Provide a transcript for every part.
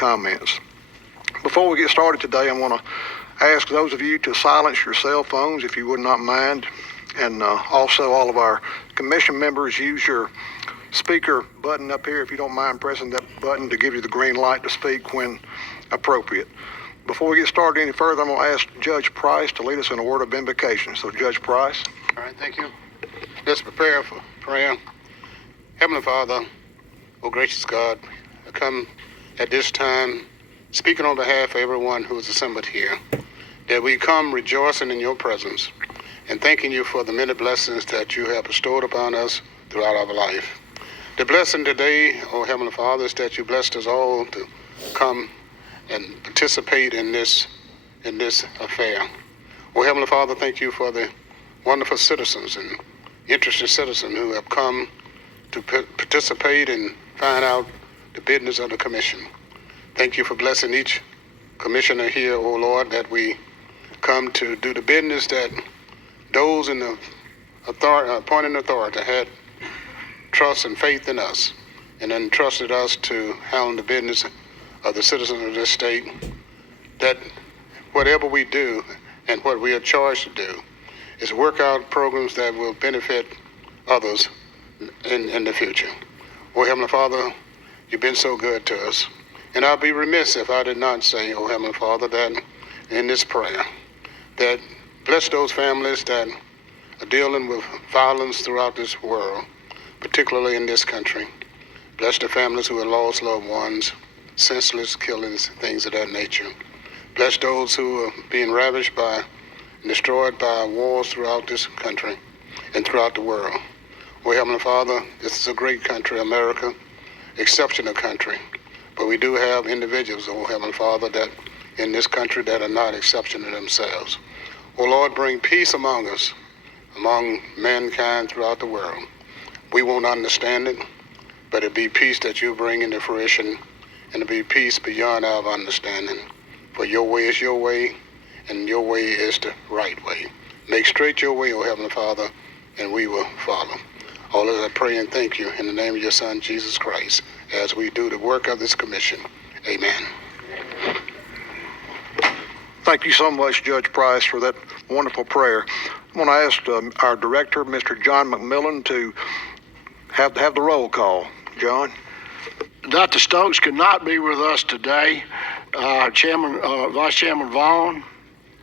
comments. Before we get started today, I want to ask those of you to silence your cell phones if you would not mind, and also all of our commission members, use your speaker button up here if you don't mind pressing that button to give you the green light to speak when appropriate. Before we get started any further, I'm going to ask Judge Price to lead us in a word of invocation. So, Judge Price. All right, thank you. Let's prepare for prayer. Heavenly Father, oh gracious God, I come at this time speaking on behalf of everyone who is assembled here, that we come rejoicing in your presence and thanking you for the many blessings that you have bestowed upon us throughout our life. The blessing today, oh Heavenly Father, is that you blessed us all to come and participate in this affair. Oh Heavenly Father, thank you for the wonderful citizens and interested citizens who have come to participate and find out the business of the commission. Thank you for blessing each commissioner here, oh Lord, that we come to do the business that those in the appointing authority had trust and faith in us and entrusted us to handle the business of the citizens of this state, that whatever we do and what we are charged to do is work out programs that will benefit others in the future. Oh Heavenly Father, you've been so good to us. And I'd be remiss if I did not say, oh Heavenly Father, that in this prayer, that bless those families that are dealing with violence throughout this world, particularly in this country. Bless the families who have lost loved ones, senseless killings, things of that nature. Bless those who are being ravaged by and destroyed by wars throughout this country and throughout the world. Oh Heavenly Father, this is a great country, America, exceptional country. But we do have individuals, oh Heavenly Father, that in this country that are not exceptional themselves. Oh Lord, bring peace among us, among mankind throughout the world. We won't understand it, but it be peace that you bring into fruition, and it be peace beyond our understanding. For your way is your way, and your way is the right way. Make straight your way, O Heavenly Father, and we will follow. All of that I pray and thank you in the name of your Son, Jesus Christ, as we do the work of this commission. Amen. Thank you so much, Judge Price, for that wonderful prayer. I'm going to ask our director, Mr. John McMillan, to have the roll call. John? Dr. Stokes could not be with us today. Vice Chairman Vaughn.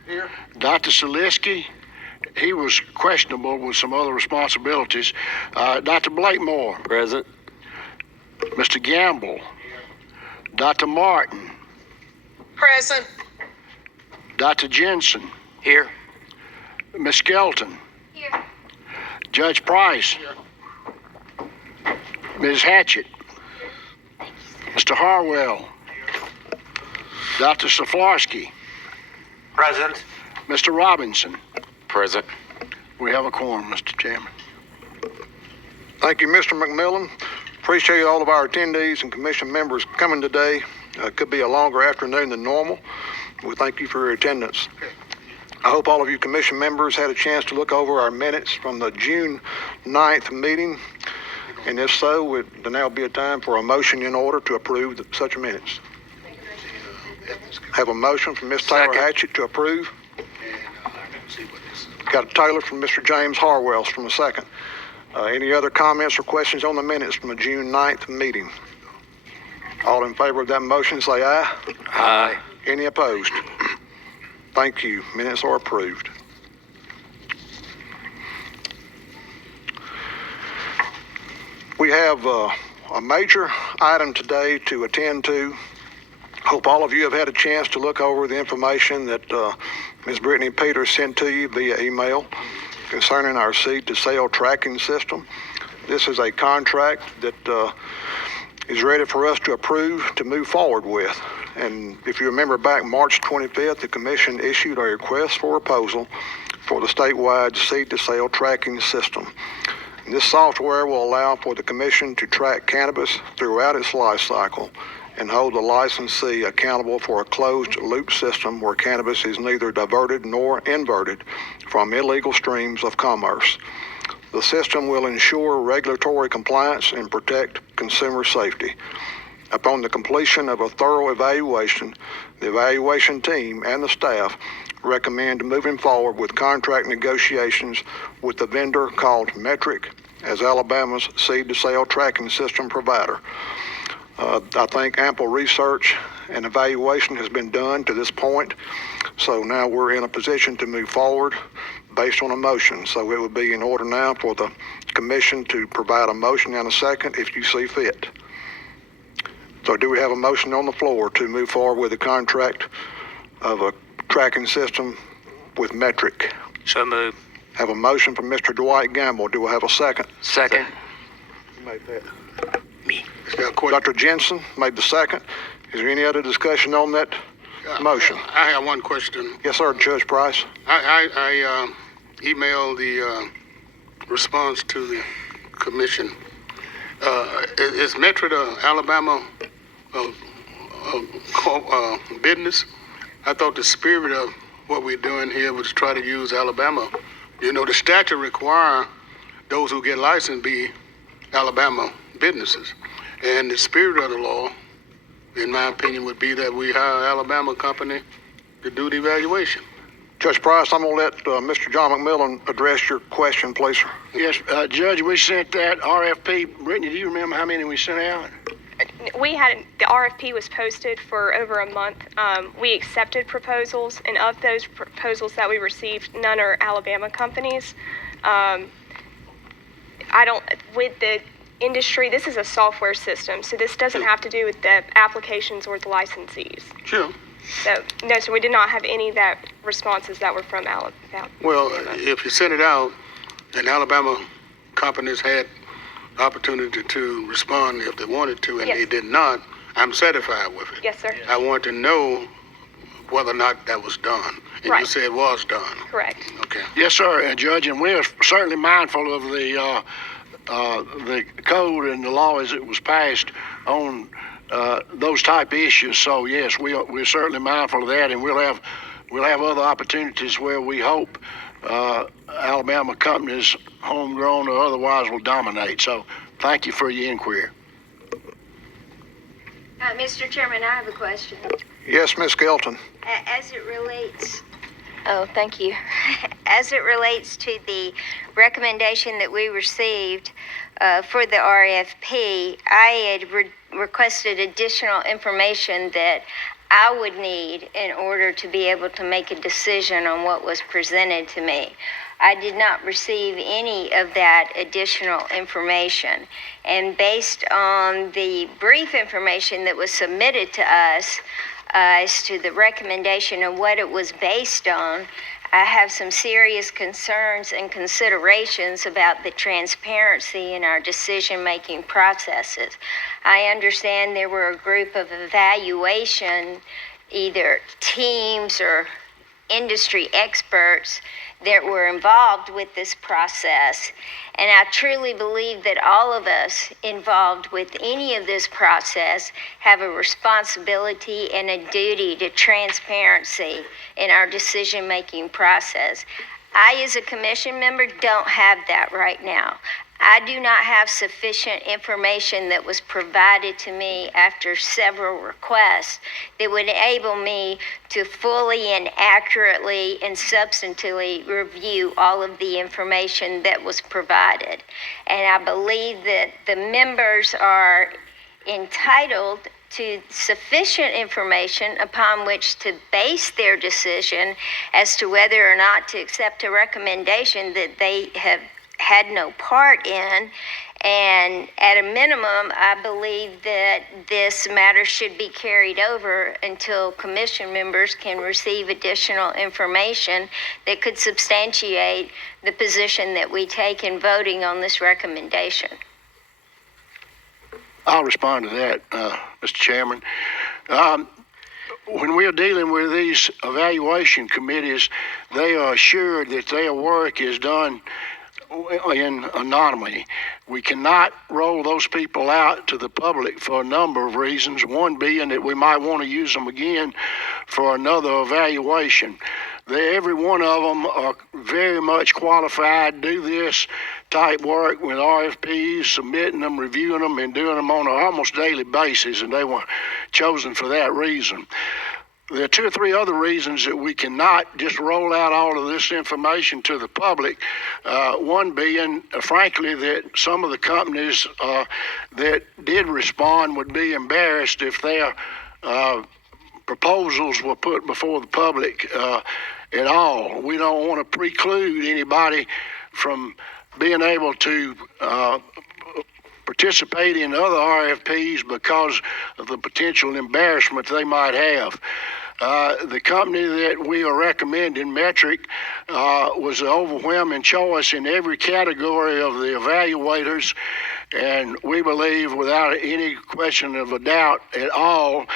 Here. Dr. Saliski, he was questionable with some other responsibilities. Dr. Blakemore. Present. Mr. Gamble. Dr. Martin. Present. Dr. Jensen. Here. Ms. Skelton. Here. Judge Price. Here. Ms. Hatchett. Mr. Harwell. Dr. Saflarski. Present. Mr. Robinson. Present. We have a quorum, Mr. Chairman. Thank you, Mr. McMillan. Appreciate all of our attendees and commission members coming today. Could be a longer afternoon than normal. We thank you for your attendance. I hope all of you commission members had a chance to look over our minutes from the June 9th meeting. And if so, there now be a time for a motion in order to approve such minutes. Have a motion from Ms. Taylor Hatchett to approve. Got a Taylor from Mr. James Harwell from a second. Any other comments or questions on the minutes from the June 9th meeting? All in favor of that motion say aye. Aye. Any opposed? Thank you. Minutes are approved. We have a major item today to attend to. Hope all of you have had a chance to look over the information that Ms. Brittany Peters sent to you via email concerning our seed-to-sale tracking system. This is a contract that is ready for us to approve to move forward with. And if you remember back March 25th, the Commission issued a request for proposal for the statewide seed-to-sale tracking system. And this software will allow for the Commission to track cannabis throughout its life cycle and hold the licensee accountable for a closed-loop system where cannabis is neither diverted nor inverted from illegal streams of commerce. The system will ensure regulatory compliance and protect consumer safety. Upon the completion of a thorough evaluation, the evaluation team and the staff recommend moving forward with contract negotiations with the vendor called Metric as Alabama's seed-to-sale tracking system provider. I think ample research and evaluation has been done to this point, so now we're in a position to move forward based on a motion. So it would be in order now for the commission to provide a motion and a second if you see fit. So do we have a motion on the floor to move forward with a contract of a tracking system with Metric? So moved. Have a motion from Mr. Dwight Gamble. Do I have a second? Second. You made that. Is there a question? Dr. Jensen made the second. Is there any other discussion on that motion? I have one question. Yes, sir, Judge Price. I emailed the response to the commission. Is Metro the Alabama business? I thought the spirit of what we're doing here was to try to use Alabama. You know, the statute require those who get licensed be Alabama businesses. And the spirit of the law, in my opinion, would be that we hire an Alabama company to do the evaluation. Judge Price, I'm going to let Mr. John McMillan address your question, please, sir. Yes, Judge, we sent that RFP. Brittany, do you remember how many we sent out? The RFP was posted for over a month. We accepted proposals, and of those proposals that we received, none are Alabama companies. With the industry, this is a software system, so this doesn't have to do with the applications or the licensees. Sure. So, no, so we did not have any responses that were from Alabama. Well, if you sent it out and Alabama companies had opportunity to respond if they wanted to and Yes. they did not, I'm satisfied with it. Yes, sir. I want to know whether or not that was done. And you Right. said it was done. Correct. Okay. Yes, sir, Judge, and we're certainly mindful of the code and the law as it was passed on those type of issues. So yes, we're certainly mindful of that, and we'll have other opportunities where we hope Alabama companies, homegrown or otherwise, will dominate. So thank you for your inquiry. Mr. Chairman, I have a question. Yes, Ms. Skelton. As it relates, thank you. As it relates to the recommendation that we received for the RFP, I had requested additional information that I would need in order to be able to make a decision on what was presented to me. I did not receive any of that additional information. And based on the brief information that was submitted to us as to the recommendation and what it was based on, I have some serious concerns and considerations about the transparency in our decision-making processes. I understand there were a group of evaluation, either teams or industry experts that were involved with this process. And I truly believe that all of us involved with any of this process have a responsibility and a duty to transparency in our decision-making process. I, as a commission member, don't have that right now. I do not have sufficient information that was provided to me after several requests that would enable me to fully and accurately and substantively review all of the information that was provided. And I believe that the members are entitled to sufficient information upon which to base their decision as to whether or not to accept a recommendation that they have had no part in. And at a minimum, I believe that this matter should be carried over until commission members can receive additional information that could substantiate the position that we take in voting on this recommendation. I'll respond to that, Mr. Chairman. When we're dealing with these evaluation committees, they are assured that their work is done in anonymity. We cannot roll those people out to the public for a number of reasons, one being that we might want to use them again for another evaluation. every one of them are very much qualified to do this type work with RFPs, submitting them, reviewing them, and doing them on an almost daily basis, and they were chosen for that reason. There are 2 or 3 other reasons that we cannot just roll out all of this information to the public. One being, frankly, that some of the companies that did respond would be embarrassed if their proposals were put before the public at all. We don't want to preclude anybody from being able to participate in other RFPs because of the potential embarrassment they might have. The company that we are recommending, Metric, was the overwhelming choice in every category of the evaluators, and we believe without any question of a doubt at all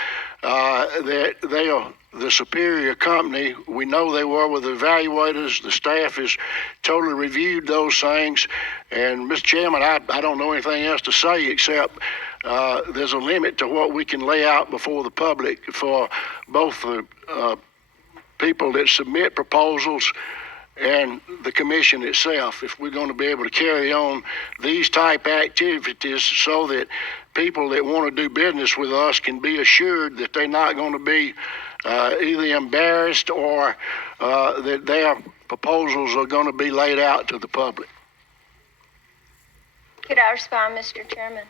that they are the superior company. We know they were with the evaluators. The staff has totally reviewed those things. And, Mr. Chairman, I don't know anything else to say except there's a limit to what we can lay out before the public for both the people that submit proposals and the commission itself, if we're going to be able to carry on these type activities so that people that want to do business with us can be assured that they're not going to be either embarrassed or that their proposals are going to be laid out to the public. Could I respond, Mr. Chairman?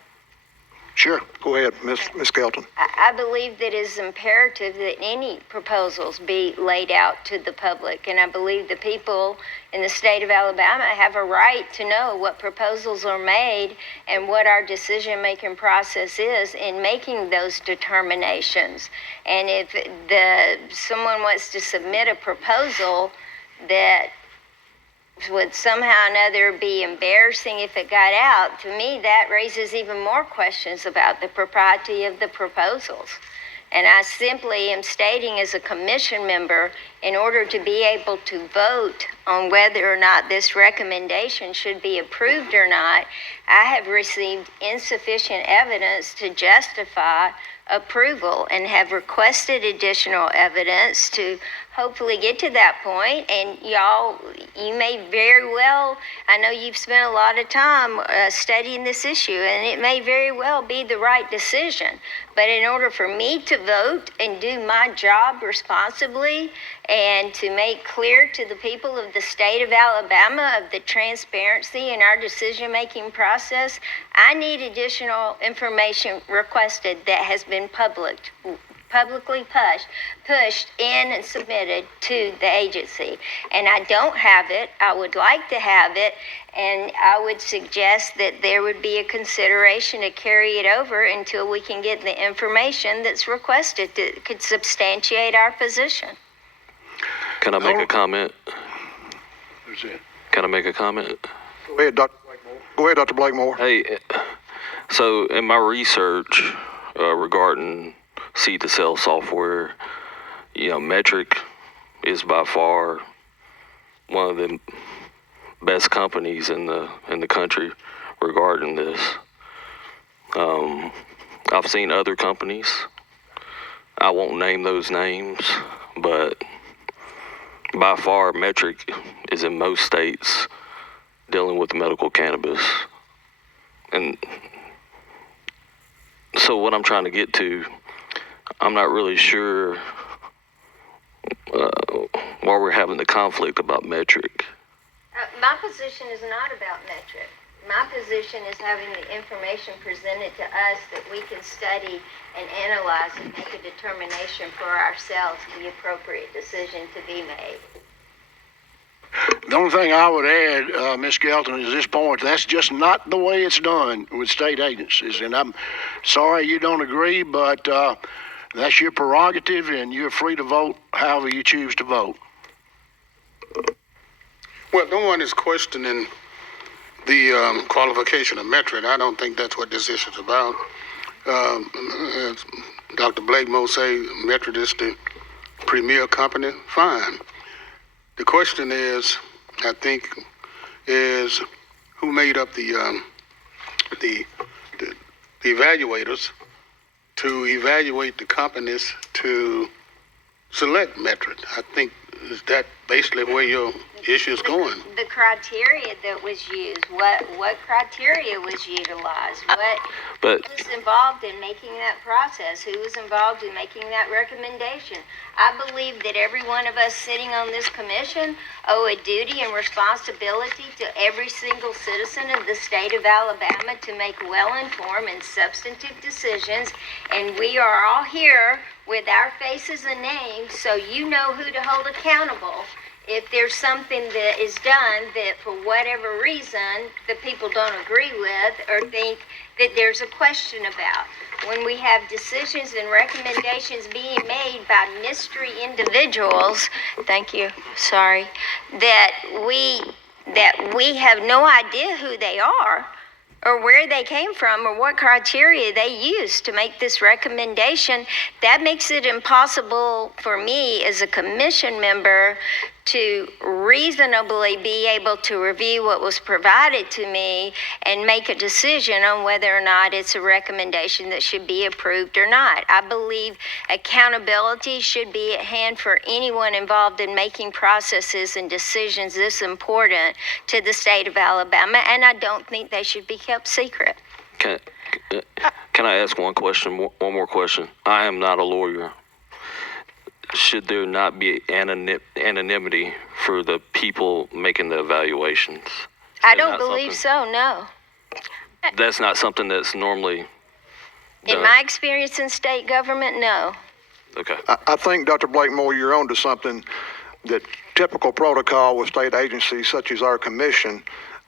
Sure. Go ahead, Ms. Skelton. I believe that it is imperative that any proposals be laid out to the public, and I believe the people in the state of Alabama have a right to know what proposals are made and what our decision-making process is in making those determinations. And if someone wants to submit a proposal that would somehow or another be embarrassing if it got out, to me that raises even more questions about the propriety of the proposals. And I simply am stating as a commission member, in order to be able to vote on whether or not this recommendation should be approved or not, I have received insufficient evidence to justify approval and have requested additional evidence to hopefully get to that point. And y'all, you may very well, I know you've spent a lot of time studying this issue, and it may very well be the right decision. But in order for me to vote and do my job responsibly and to make clear to the people of the state of Alabama of the transparency in our decision-making process, I need additional information requested that has been publicly pushed in and submitted to the agency. And I don't have it. I would like to have it, and I would suggest that there would be a consideration to carry it over until we can get the information that's requested that could substantiate our position. Can I make a comment? Who's that? Can I make a comment? Go ahead, Dr. Blakemore. Hey, so in my research regarding seed-to-sale software, Metric is by far one of the best companies in the country regarding this. I've seen other companies. I won't name those names, but by far Metric is in most states dealing with medical cannabis. And so what I'm trying to get to, I'm not really sure why we're having the conflict about Metric. My position is not about Metric. My position is having the information presented to us that we can study and analyze and make a determination for ourselves the appropriate decision to be made. The only thing I would add, Ms. Skelton, is this point, that's just not the way it's done with state agencies. And I'm sorry you don't agree, but that's your prerogative, and you're free to vote however you choose to vote. Well, no one is questioning the qualification of Metric. I don't think that's what this issue is about. As Dr. Blakemore say, Metric is the premier company. Fine. The question is, I think, is who made up the evaluators to evaluate the companies to select Metric. I think Is that basically where your issue is going? The criteria that was used, what criteria was utilized, But who was involved in making that process, who was involved in making that recommendation. I believe that every one of us sitting on this commission owe a duty and responsibility to every single citizen of the state of Alabama to make well-informed and substantive decisions, and we are all here with our faces and names, so you know who to hold accountable if there's something that is done that for whatever reason the people don't agree with or think that there's a question about. When we have decisions and recommendations being made by mystery individuals, thank you, sorry, that we have no idea who they are or where they came from or what criteria they used to make this recommendation, that makes it impossible for me as a commission member to reasonably be able to review what was provided to me and make a decision on whether or not it's a recommendation that should be approved or not. I believe accountability should be at hand for anyone involved in making processes and decisions this important to the state of Alabama, and I don't think they should be kept secret. can I ask one question? One more question. I am not a lawyer. Should there not be anonymity for the people making the evaluations? I don't believe so, no. That's not something that's normally done. In my experience in state government, no. Okay. I think, Dr. Blakemore, you're onto something that typical protocol with state agencies such as our commission,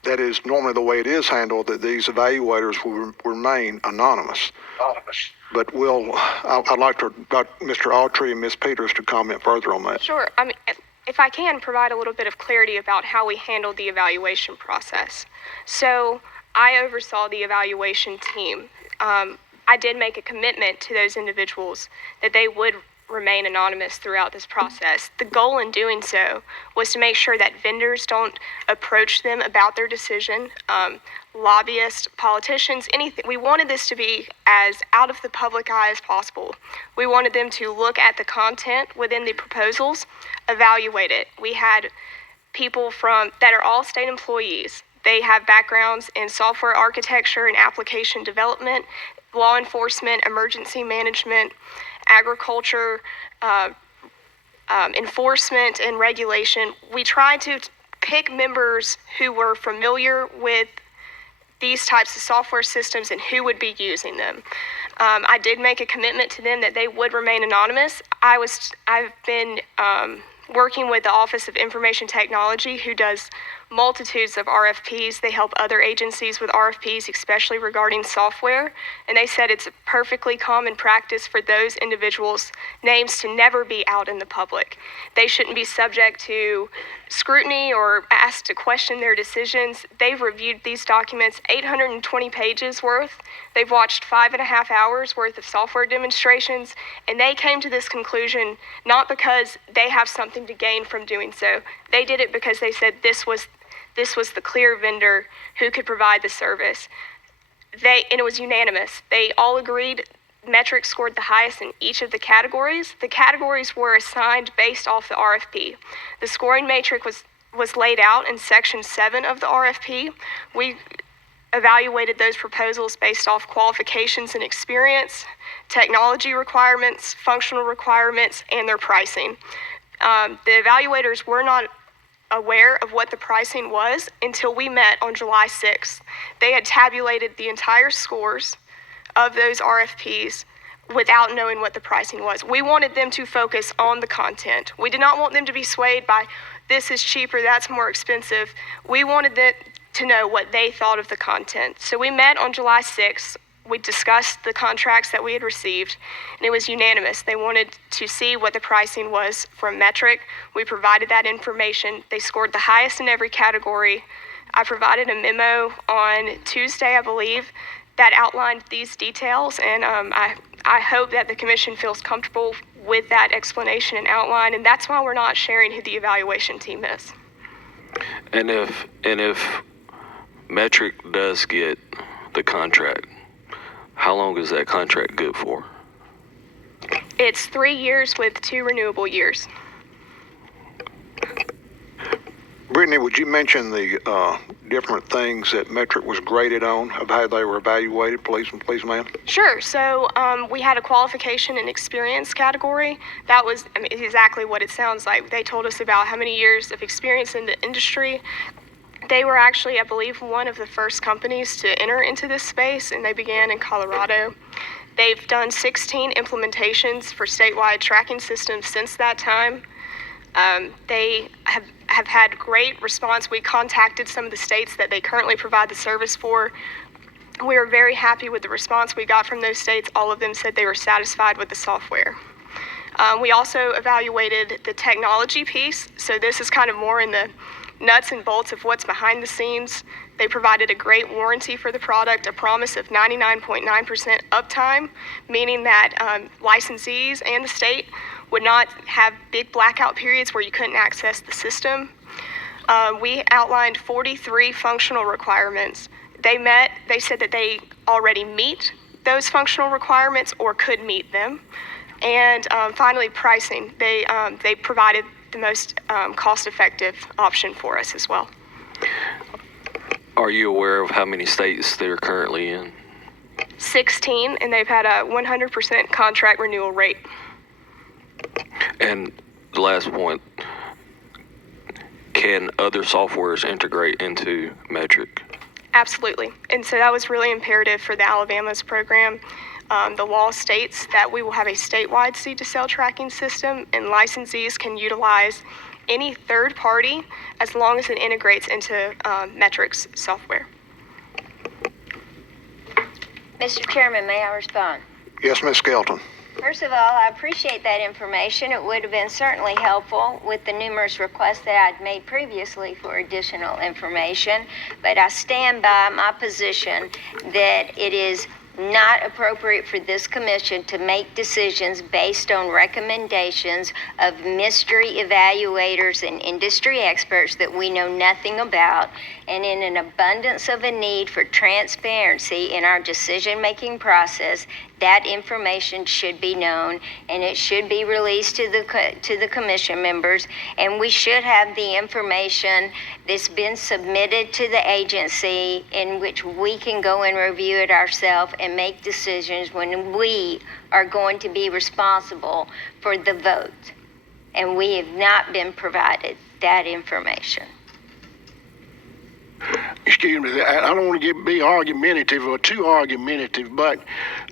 that is normally the way it is handled, that these evaluators will remain anonymous. But I'd like Mr. Autry and Ms. Peters to comment further on that. Sure. I mean, if I can provide a little bit of clarity about how we handled the evaluation process. So I oversaw the evaluation team. I did make a commitment to those individuals that they would remain anonymous throughout this process. The goal in doing so was to make sure that vendors don't approach them about their decision, lobbyists, politicians, anything. We wanted this to be as out of the public eye as possible. We wanted them to look at the content within the proposals, evaluate it. We had people that are all state employees. They have backgrounds in software architecture and application development, law enforcement, emergency management, agriculture, enforcement, and regulation. We tried to pick members who were familiar with these types of software systems and who would be using them. I did make a commitment to them that they would remain anonymous. I've been working with the Office of Information Technology, who does multitudes of RFPs. They help other agencies with RFPs, especially regarding software. And they said it's a perfectly common practice for those individuals' names to never be out in the public. They shouldn't be subject to scrutiny or asked to question their decisions. They've reviewed these documents, 820 pages worth. They've watched 5.5 hours worth of software demonstrations, and they came to this conclusion not because they have something to gain from doing so. They did it because they said this was the clear vendor who could provide the service. And it was unanimous. They all agreed Metric scored the highest in each of the categories. The categories were assigned based off the RFP. The scoring matrix was laid out in Section 7 of the RFP. We evaluated those proposals based off qualifications and experience, technology requirements, functional requirements, and their pricing. The evaluators were not aware of what the pricing was until we met on July 6th. They had tabulated the entire scores of those RFPs without knowing what the pricing was. We wanted them to focus on the content. We did not want them to be swayed by this is cheaper, that's more expensive. We wanted them to know what they thought of the content. So we met on July 6th. We discussed the contracts that we had received, and it was unanimous. They wanted to see what the pricing was from Metric. We provided that information. They scored the highest in every category. I provided a memo on Tuesday, I believe, that outlined these details, and I hope that the commission feels comfortable with that explanation and outline, and that's why we're not sharing who the evaluation team is. And if Metric does get the contract, how long is that contract good for? It's 3 years with 2 renewable years. Brittany, would you mention the different things that Metric was graded on, of how they were evaluated, please, ma'am? Sure. So we had a qualification and experience category. That was exactly what it sounds like. They told us about how many years of experience in the industry. They were actually, I believe, one of the first companies to enter into this space, and they began in Colorado. They've done 16 implementations for statewide tracking systems since that time. They have had great response. We contacted some of the states that they currently provide the service for. We were very happy with the response we got from those states. All of them said they were satisfied with the software. We also evaluated the technology piece. So this is kind of more in the nuts and bolts of what's behind the scenes. They provided a great warranty for the product, a promise of 99.9% uptime, meaning that licensees and the state would not have big blackout periods where you couldn't access the system. We outlined 43 functional requirements. They said that they already meet those functional requirements or could meet them. And finally, pricing. They provided the most cost-effective option for us as well. Are you aware of how many states they're currently in? 16, and they've had a 100% contract renewal rate. And the last point, can other softwares integrate into Metric? Absolutely. And so that was really imperative for the Alabama's program. The law states that we will have a statewide seed-to-sale tracking system, and licensees can utilize any third party as long as it integrates into Metric's software. Mr. Chairman, may I respond? Yes, Ms. Skelton. First of all, I appreciate that information. It would have been certainly helpful with the numerous requests that I'd made previously for additional information, but I stand by my position that it is not appropriate for this commission to make decisions based on recommendations of mystery evaluators and industry experts that we know nothing about. And in an abundance of a need for transparency in our decision-making process, that information should be known and it should be released to the commission members, and we should have the information that's been submitted to the agency in which we can go and review it ourselves and make decisions when we are going to be responsible for the vote. And we have not been provided that information. Excuse me, I don't want to be argumentative or too argumentative, but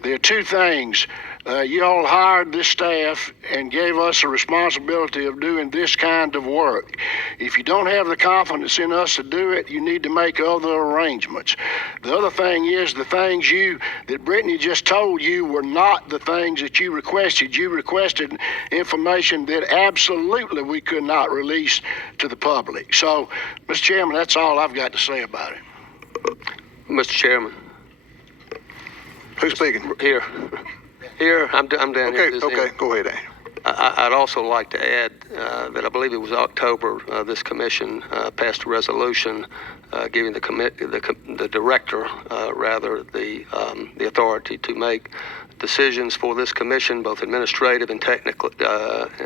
there are two things. You all hired this staff and gave us the responsibility of doing this kind of work. If you don't have the confidence in us to do it, you need to make other arrangements. The other thing is the things that Brittany just told you were not the things that you requested. You requested information that absolutely we could not release to the public. So, Mr. Chairman, that's all I've got to say about it. Mr. Chairman. Who's speaking? Here, I'm Daniel. Okay, go ahead, Daniel. I'd also like to add that I believe it was October, this commission passed a resolution giving the director, the authority to make decisions for this commission, both administrative and technical,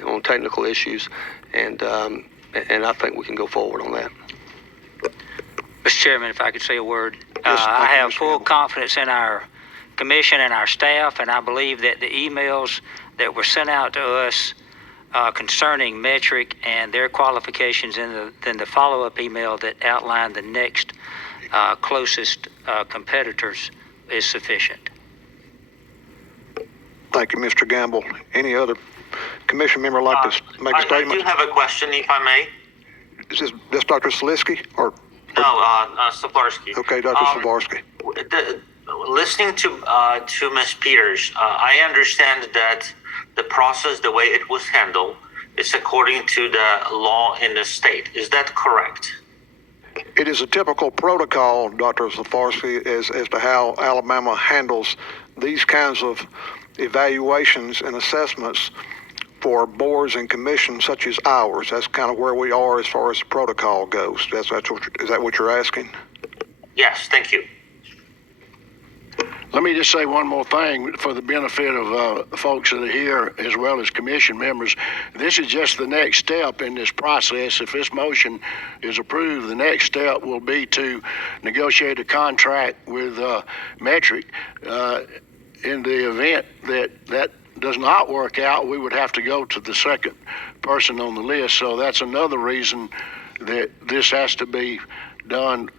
on technical issues, and I think we can go forward on that. Mr. Chairman, if I could say a word. Yes, I have Mr. full Campbell. confidence in our commission and our staff, and I believe that the emails that were sent out to us concerning Metric and their qualifications and then the follow-up email that outlined the next closest competitors is sufficient. Thank you, Mr. Gamble. Any other commission member like to make a statement? I do have a question, if I may. Is this Dr. Slisky or? No, Saplarski. Okay, Dr. Savarsky. Listening to Ms. Peters, I understand that the process, the way it was handled, is according to the law in the state. Is that correct? It is a typical protocol, Dr. Savarsky, as to how Alabama handles these kinds of evaluations and assessments for boards and commissions such as ours. That's kind of where we are as far as the protocol goes. Is that what you're asking? Yes, thank you. let me just say one more thing for the benefit of folks that are here as well as commission members. This is just the next step in this process. If this motion is approved, the next step will be to negotiate a contract with Metric. In the event that does not work out, we would have to go to the second person on the list. So that's another reason that this has to be done.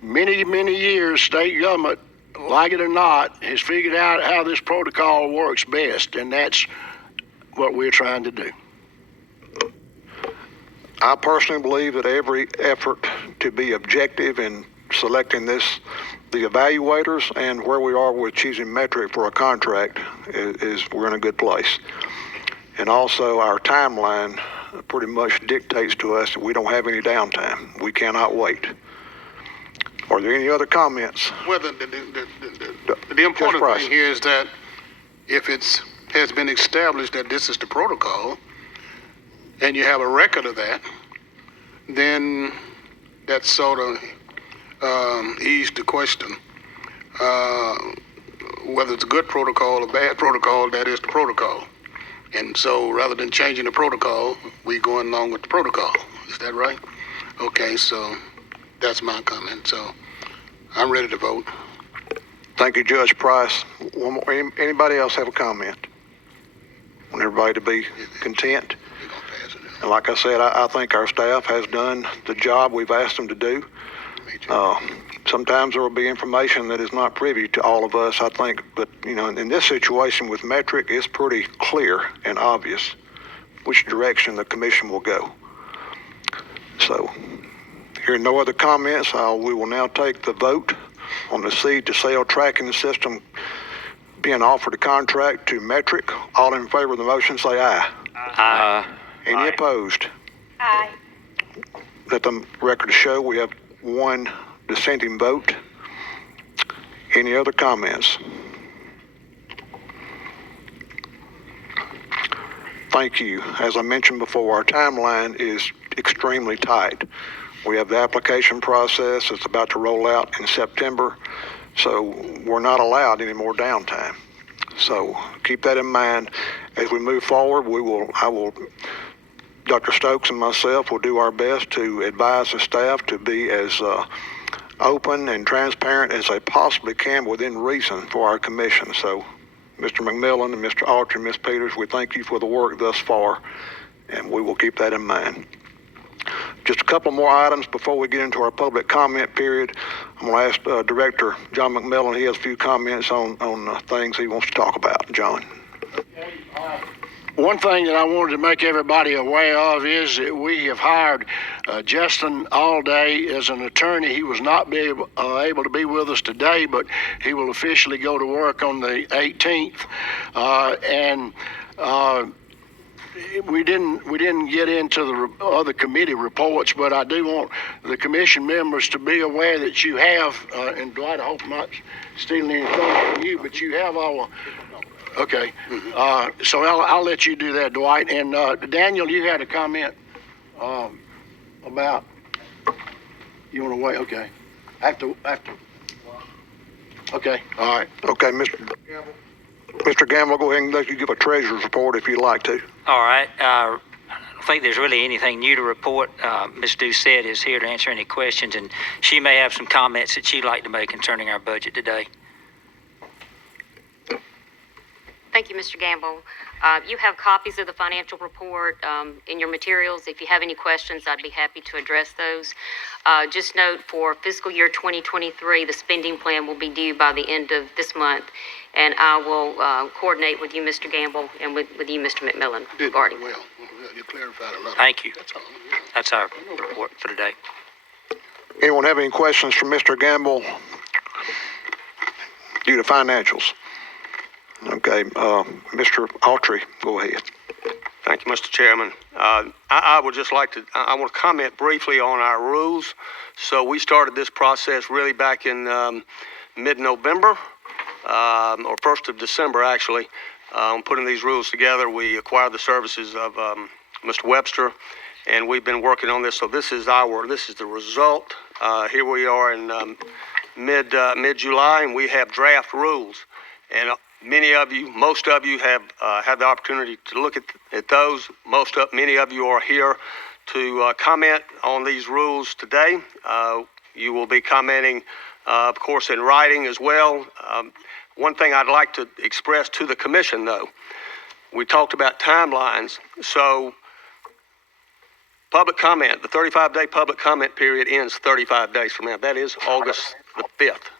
Many years, state government, like it or not, has figured out how this protocol works best, and that's what we're trying to do. I personally believe that every effort to be objective in selecting the evaluators and where we are with choosing Metric for a contract is we're in a good place. And also our timeline pretty much dictates to us that we don't have any downtime. We cannot wait. Are there any other comments? Well, the important thing here is that if it has been established that this is the protocol, and you have a record of that, then that sort of eased the question. Whether it's a good protocol or bad protocol, that is the protocol. And so rather than changing the protocol, we going along with the protocol. Is that right? Okay, so that's my comment. So I'm ready to vote. Thank you, Judge Price. One more, anybody else have a comment? Want everybody to be content? And like I said, I think our staff has done the job we've asked them to do. Sometimes there will be information that is not privy to all of us, I think, but in this situation with Metric, it's pretty clear and obvious which direction the commission will go. So, hearing no other comments, we will now take the vote on the seed to sale tracking system being offered a contract to Metric. All in favor of the motion say aye. Aye. Any opposed? Aye. Let the record show we have one dissenting vote. Any other comments? Thank you. As I mentioned before, our timeline is extremely tight. We have the application process that's about to roll out in September, so we're not allowed any more downtime. So keep that in mind as we move forward. Dr. Stokes and myself will do our best to advise the staff to be as open and transparent as they possibly can within reason for our commission. So, Mr. McMillan and Mr. Autry, Ms. Peters, we thank you for the work thus far, and we will keep that in mind. Just a couple more items before we get into our public comment period. I'm going to ask Director John McMillan. He has a few comments on things he wants to talk about. John. One thing that I wanted to make everybody aware of is that we have hired Justin Allday as an attorney. He was not able to be with us today, but he will officially go to work on the 18th. We didn't get into the other committee reports, but I do want the commission members to be aware that you have, and Dwight, I hope I'm not stealing anything from you, but you have our. Okay, so I'll let you do that, Dwight. And Daniel, you had a comment about. You want to wait? Okay. After. Okay. All right. Okay, Mr. Gamble, go ahead and let you give a treasurer's report if you'd like to. All right. I don't think there's really anything new to report. Ms. Doucette is here to answer any questions, and she may have some comments that she'd like to make concerning our budget today. Thank you, Mr. Gamble. You have copies of the financial report in your materials. If you have any questions, I'd be happy to address those. Just note for fiscal year 2023, the spending plan will be due by the end of this month, and I will coordinate with you, Mr. Gamble, and with you, Mr. McMillan, regarding. Well, you clarified a lot. Thank you. That's all. That's our report for today. Anyone have any questions for Mr. Gamble due to financials? Okay, Mr. Autry, go ahead. Thank you, Mr. Chairman. I would just like to, I want to comment briefly on our rules. So we started this process really back in mid-November, or 1st of December, actually. Putting these rules together, we acquired the services of Mr. Webster, and we've been working on this. So this is the result. Here we are in mid-July, and we have draft rules. And many of you, most of you have had the opportunity to look at those. Many of you are here to comment on these rules today. You will be commenting, of course, in writing as well. One thing I'd like to express to the commission, though, we talked about timelines. So public comment, the 35-day public comment period ends 35 days from now. That is August the 5th.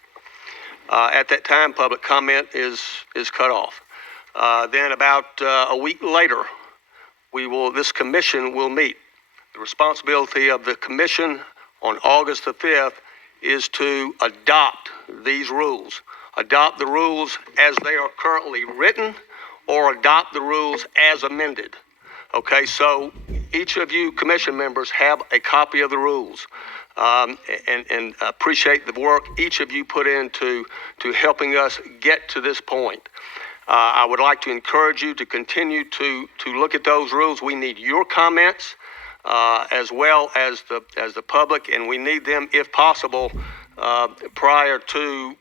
At that time, public comment is cut off. Then about a week later, this commission will meet. The responsibility of the commission on August the 5th is to adopt these rules. Adopt the rules as they are currently written or adopt the rules as amended. Okay, so each of you commission members have a copy of the rules. And appreciate the work each of you put into helping us get to this point. I would like to encourage you to continue to look at those rules. We need your comments as well as the public, and we need them, if possible, prior to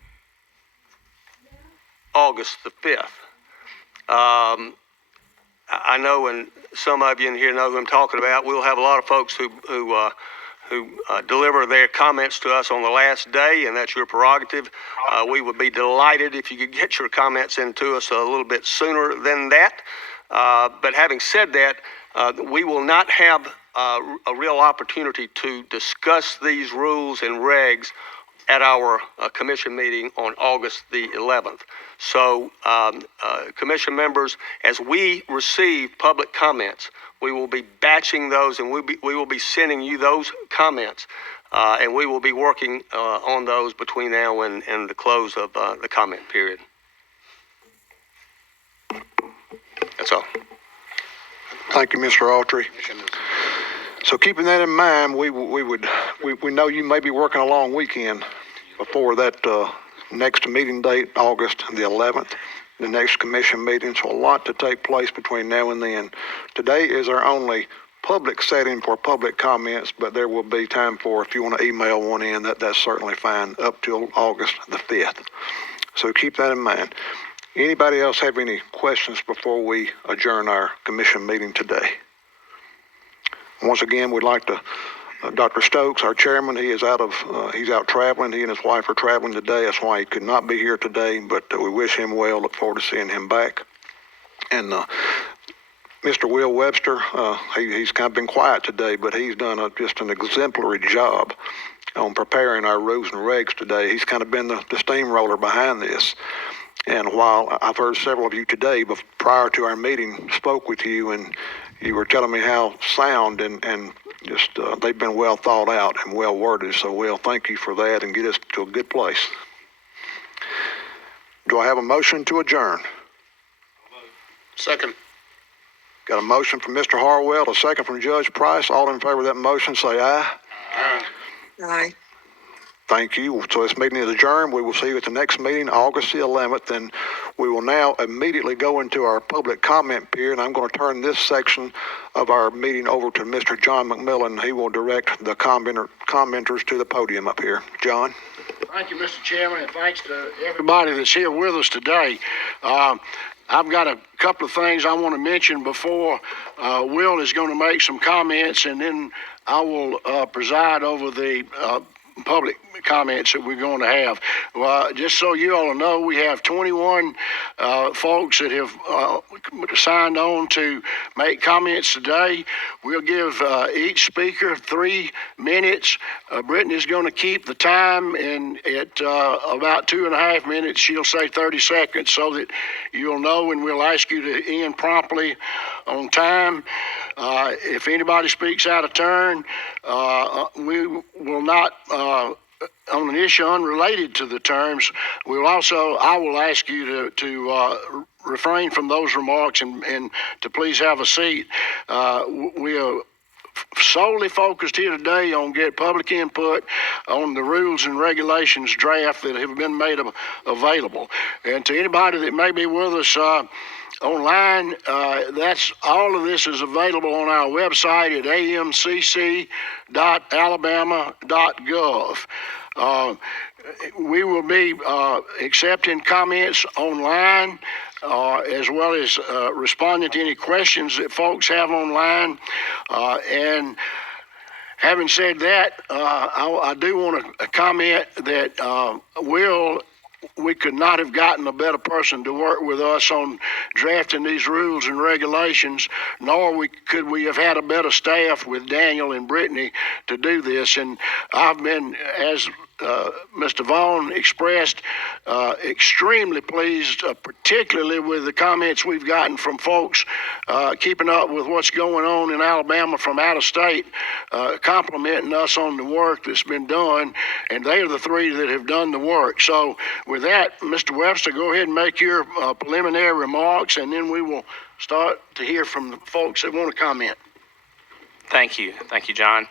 August the 5th. I know, and some of you in here know who I'm talking about. We'll have a lot of folks who deliver their comments to us on the last day, and that's your prerogative. We would be delighted if you could get your comments into us a little bit sooner than that. But having said that, we will not have a real opportunity to discuss these rules and regs at our commission meeting on August the 11th. So commission members, as we receive public comments, we will be batching those, and we will be sending you those comments, and we will be working on those between now and the close of the comment period. That's all. Thank you, Mr. Autry. So keeping that in mind, we know you may be working a long weekend before that next meeting date, August the 11th, the next commission meeting. So a lot to take place between now and then. Today is our only public setting for public comments, but there will be time for, if you want to email one in, that's certainly fine, up till August the 5th. So keep that in mind. Anybody else have any questions before we adjourn our commission meeting today? Once again, we'd like to, Dr. Stokes, our chairman, he's out traveling. He and his wife are traveling today. That's why he could not be here today, but we wish him well. Look forward to seeing him back. And Mr. Will Webster, he's kind of been quiet today, but he's done just an exemplary job on preparing our rules and regs today. He's kind of been the steamroller behind this. And while I've heard several of you today, but prior to our meeting, spoke with you, and you were telling me how sound and just they've been well thought out and well worded. So, Will, thank you for that and get us to a good place. Do I have a motion to adjourn? Second. Got a motion from Mr. Harwell, a second from Judge Price. All in favor of that motion, say aye. Aye. Aye. Thank you. So this meeting is adjourned. We will see you at the next meeting, August the 11th, and we will now immediately go into our public comment period. I'm going to turn this section of our meeting over to Mr. John McMillan. He will direct the commenters to the podium up here. John? Thank you, Mr. Chairman, and thanks to everybody that's here with us today. I've got a couple of things I want to mention before Will is going to make some comments, and then I will preside over the public comments that we're going to have. Well, just so you all know, we have 21 folks that have signed on to make comments today. We'll give each speaker 3 minutes. Brittany's going to keep the time, and at about 2.5 minutes, she'll say 30 seconds so that you'll know, and we'll ask you to end promptly on time. If anybody speaks out of turn, we will not on an issue unrelated to the terms. I will ask you to refrain from those remarks and to please have a seat. We are solely focused here today on get public input on the rules and regulations draft that have been made available. And to anybody that may be with us online, that's all of this is available on our website at amcc.alabama.gov. we will be accepting comments online, as well as responding to any questions that folks have online. And having said that, I do want to comment that we could not have gotten a better person to work with us on drafting these rules and regulations, nor could we have had a better staff with Daniel and Brittany to do this. And I've been, as Mr. Vaughn expressed, extremely pleased, particularly with the comments we've gotten from folks keeping up with what's going on in Alabama from out of state, complimenting us on the work that's been done, and they are the three that have done the work. So with that, Mr. Webster, go ahead and make your preliminary remarks, and then we will start to hear from the folks that want to comment. Thank you, John.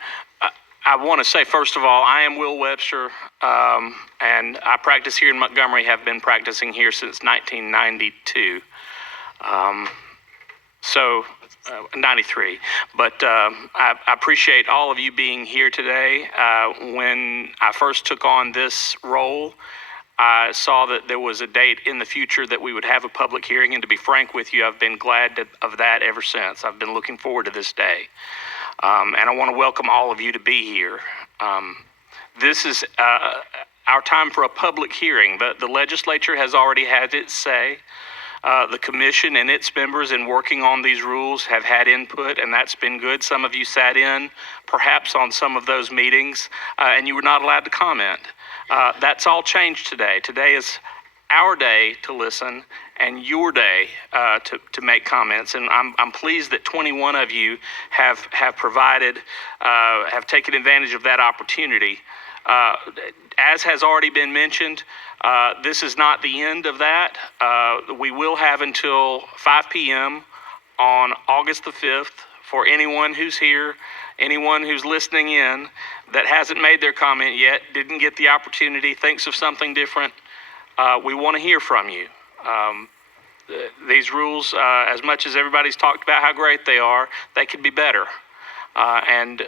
I want to say, first of all, I am Will Webster, and I practice here in Montgomery, have been practicing here since 1992. 93. But I appreciate all of you being here today. When I first took on this role, I saw that there was a date in the future that we would have a public hearing, and to be frank with you, I've been glad of that ever since. I've been looking forward to this day. And I want to welcome all of you to be here. This is our time for a public hearing. The legislature has already had its say. The commission and its members in working on these rules have had input, and that's been good. Some of you sat in, perhaps, on some of those meetings, and you were not allowed to comment. That's all changed today. Today is our day to listen and your day to make comments. And I'm pleased that 21 of you have taken advantage of that opportunity. As has already been mentioned, this is not the end of that. We will have until 5 p.m. on August the 5th for anyone who's here, anyone who's listening in that hasn't made their comment yet, didn't get the opportunity, thinks of something different. We want to hear from you. These rules, as much as everybody's talked about how great they are, they could be better. And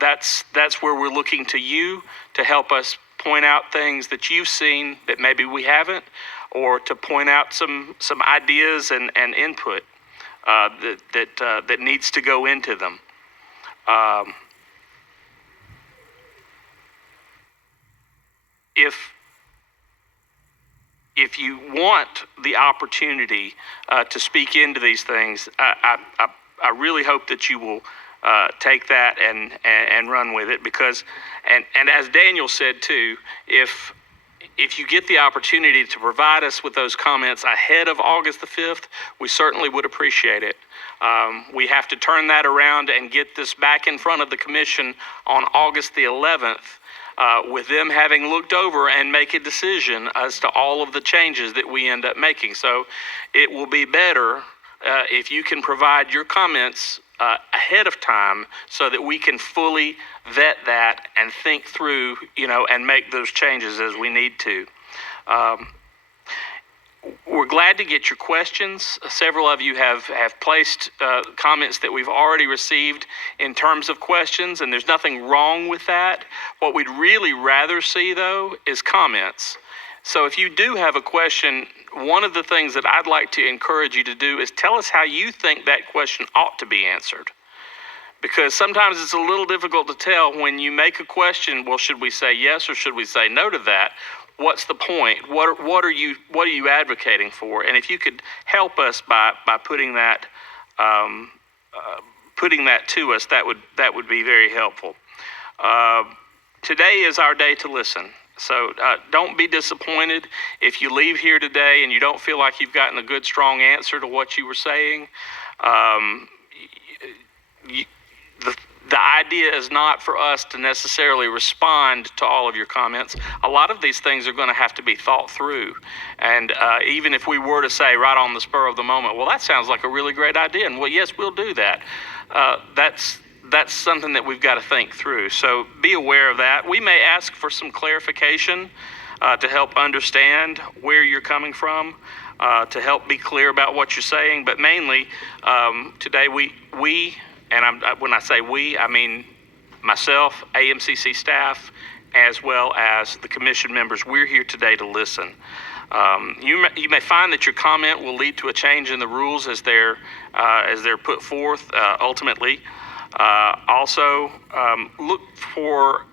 that's where we're looking to you to help us point out things that you've seen that maybe we haven't, or to point out some ideas and input that needs to go into them. If you want the opportunity to speak into these things, I really hope that you will take that and run with it, because, and as Daniel said too, if you get the opportunity to provide us with those comments ahead of August the 5th, we certainly would appreciate it. We have to turn that around and get this back in front of the commission on August the 11th. With them having looked over and make a decision as to all of the changes that we end up making. So it will be better if you can provide your comments ahead of time so that we can fully vet that and think through, and make those changes as we need to. We're glad to get your questions. Several of you have placed comments that we've already received in terms of questions, and there's nothing wrong with that. What we'd really rather see, though, is comments. So if you do have a question, one of the things that I'd like to encourage you to do is tell us how you think that question ought to be answered. Because sometimes it's a little difficult to tell when you make a question, well, should we say yes or should we say no to that? What's the point? What are you advocating for? And if you could help us by putting that to us, that would be very helpful. Today is our day to listen. So don't be disappointed if you leave here today and you don't feel like you've gotten a good, strong answer to what you were saying. The idea is not for us to necessarily respond to all of your comments. A lot of these things are going to have to be thought through. And even if we were to say right on the spur of the moment, well, that sounds like a really great idea, and well, yes, we'll do that. That's something that we've got to think through. So be aware of that. We may ask for some clarification to help understand where you're coming from, to help be clear about what you're saying. But mainly, today we and when I say we, I mean myself, AMCC staff, as well as the commission members. We're here today to listen. You may find that your comment will lead to a change in the rules as they're put forth ultimately. Also, look for,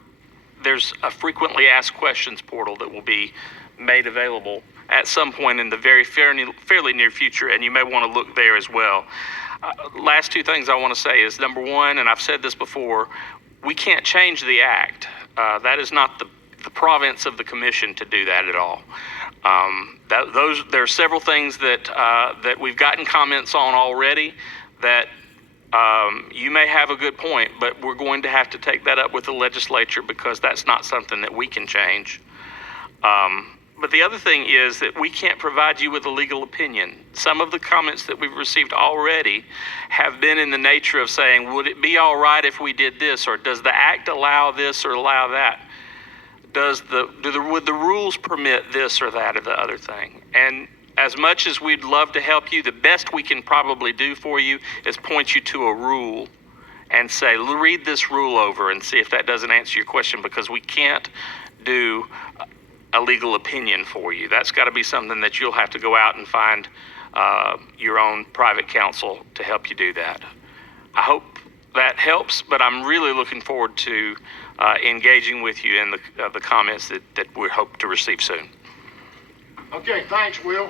there's a frequently asked questions portal that will be made available at some point in the fairly near future, and you may want to look there as well. Last two things I want to say is, number one, and I've said this before, we can't change the act. That is not the province of the commission to do that at all. There are several things that we've gotten comments on already that you may have a good point, but we're going to have to take that up with the legislature because that's not something that we can change. But the other thing is that we can't provide you with a legal opinion. Some of the comments that we've received already have been in the nature of saying, would it be all right if we did this, or does the act allow this or allow that? Would the rules permit this or that or the other thing? And as much as we'd love to help you, the best we can probably do for you is point you to a rule and say, read this rule over and see if that doesn't answer your question, because we can't do a legal opinion for you. That's got to be something that you'll have to go out and find your own private counsel to help you do that. I hope that helps, but I'm really looking forward to engaging with you in the comments that we hope to receive soon. Okay, thanks, Will.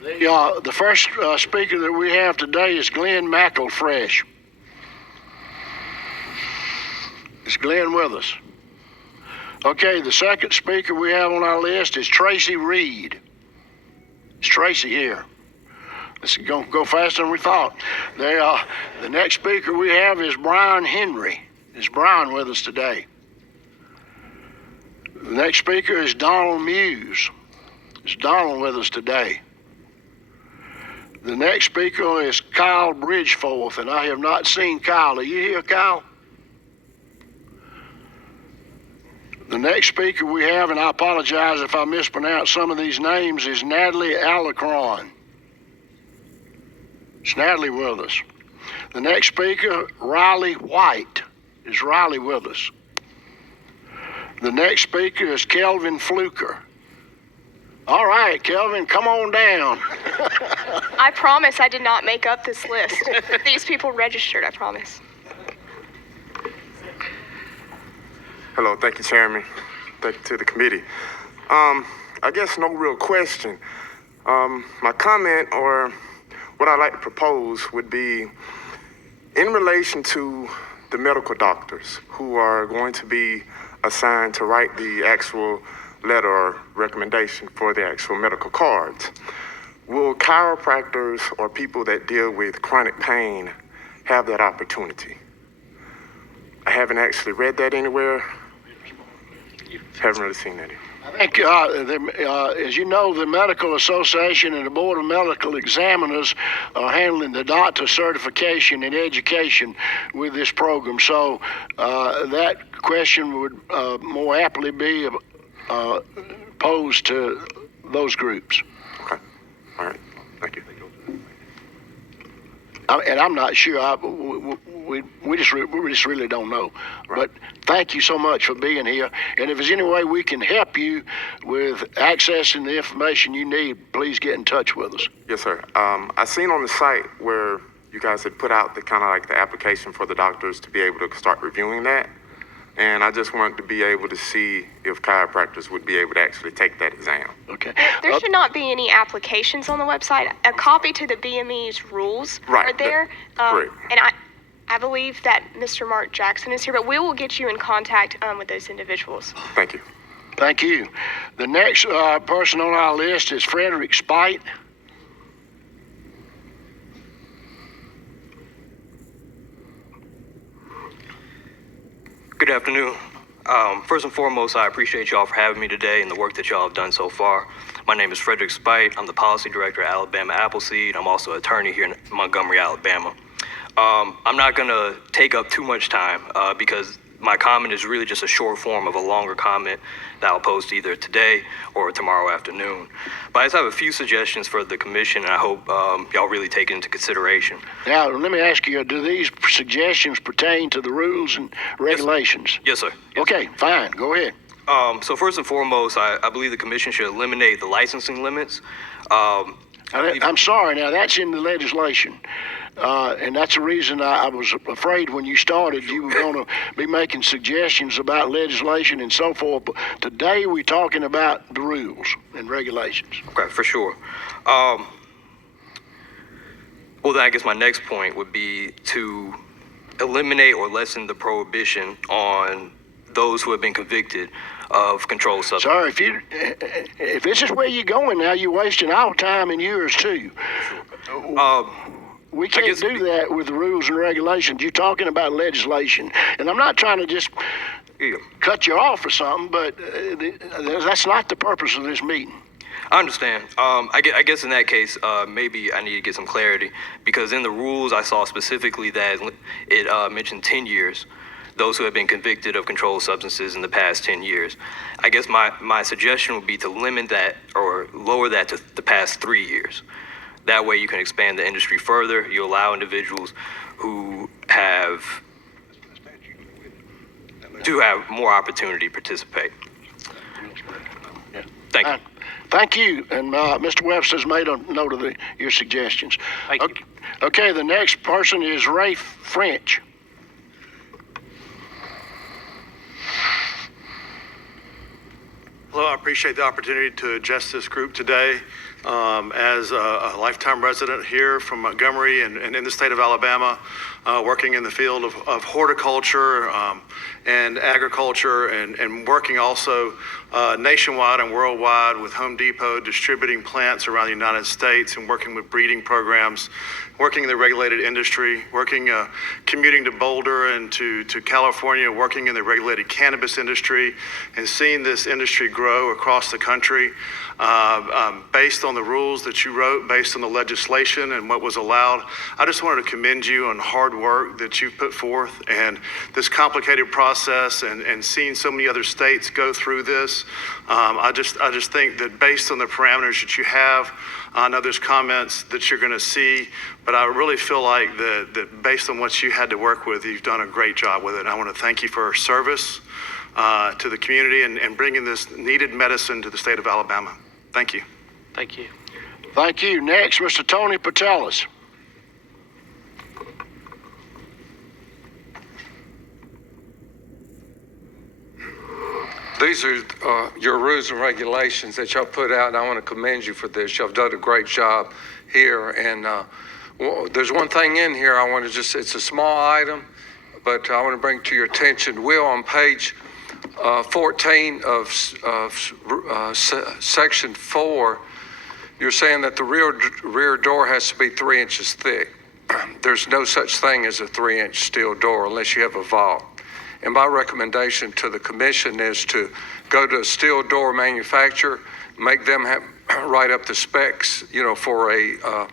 The first speaker that we have today is Glenn McElfresh. Is Glenn with us? Okay, the second speaker we have on our list is Tracy Reed. Is Tracy here? This is going to go faster than we thought. The next speaker we have is Brian Henry. Is Brian with us today? The next speaker is Donald Muse. Is Donald with us today? The next speaker is Kyle Bridgeforth, and I have not seen Kyle. Are you here, Kyle? The next speaker we have, and I apologize if I mispronounce some of these names, is Natalie Alacron. Is Natalie with us? The next speaker, Riley White. Is Riley with us? The next speaker is Kelvin Fluker. All right, Kelvin, come on down. I promise I did not make up this list. These people registered, I promise. Hello, thank you, Chairman. Thank you to the committee. I guess no real question. My comment, or what I'd like to propose, would be in relation to the medical doctors who are going to be assigned to write the actual letter or recommendation for the actual medical cards. Will chiropractors or people that deal with chronic pain have that opportunity? I haven't actually read that anywhere. Haven't really seen that. I think, as you know, the Medical Association and the Board of Medical Examiners are handling the doctor certification and education with this program. So that question would more aptly be posed to those groups. Okay. All right. Thank you. And I'm not sure. We just really don't know. Right. But thank you so much for being here. And if there's any way we can help you with accessing the information you need, please get in touch with us. Yes, sir. I seen on the site where you guys had put out the kind of like the application for the doctors to be able to start reviewing that. And I just wanted to be able to see if chiropractors would be able to actually take that exam. Okay. There should not be any applications on the website. A copy to the BME's rules are there. Correct. And I believe that Mr. Mark Jackson is here, but we will get you in contact with those individuals. Thank you. Thank you. The next person on our list is Frederick Spite. Good afternoon. First and foremost, I appreciate y'all for having me today and the work that y'all have done so far. My name is Frederick Spite. I'm the policy director at Alabama Appleseed. I'm also an attorney here in Montgomery, Alabama. I'm not going to take up too much time because my comment is really just a short form of a longer comment that I'll post either today or tomorrow afternoon. But I just have a few suggestions for the commission, and I hope y'all really take it into consideration. Now, let me ask you, do these suggestions pertain to the rules and regulations? Yes, sir. Okay, fine. Go ahead. So first and foremost, I believe the commission should eliminate the licensing limits. I'm sorry. Now that's in the legislation, and that's the reason I was afraid when you started you were going to be making suggestions about legislation and so forth. But today we're talking about the rules and regulations. Okay, for sure. Well, then I guess my next point would be to eliminate or lessen the prohibition on those who have been convicted of controlled substances. Sorry, if this is where you're going now, you're wasting our time and yours too. We can't do that with the rules and regulations. You're talking about legislation, and I'm not trying to just cut you off or something, but that's not the purpose of this meeting. I understand. I guess in that case, maybe I need to get some clarity, because in the rules I saw specifically that it mentioned 10 years, those who have been convicted of controlled substances in the past 10 years. I guess my suggestion would be to limit that or lower that to the past 3 years. That way you can expand the industry further. You allow individuals who do have more opportunity to participate. Thank you. Thank you. And Mr. Webster's made a note of your suggestions. Thank you. Okay, the next person is Ray French. Hello, I appreciate the opportunity to address this group today. As a lifetime resident here from Montgomery and in the state of Alabama, working in the field of horticulture and agriculture, and working also nationwide and worldwide with Home Depot, distributing plants around the United States and working with breeding programs, working in the regulated industry, commuting to Boulder and to California, working in the regulated cannabis industry, and seeing this industry grow across the country. Based on the rules that you wrote, based on the legislation and what was allowed, I just wanted to commend you on hard work that you've put forth and this complicated process, and seeing so many other states go through this. I just think that based on the parameters that you have, I know there's comments that you're going to see, but I really feel like that based on what you had to work with, you've done a great job with it. And I want to thank you for your service to the community and bringing this needed medicine to the state of Alabama. Thank you. Thank you. Thank you. Next, Mr. Tony Patelis. These are your rules and regulations that y'all put out, and I want to commend you for this. Y'all have done a great job here. And there's one thing in here I want to it's a small item, but I want to bring to your attention. Will, on page 14 of section 4, you're saying that the rear door has to be 3 inches thick. There's no such thing as a 3-inch steel door unless you have a vault. And my recommendation to the commission is to go to a steel door manufacturer, make them write up the specs, for a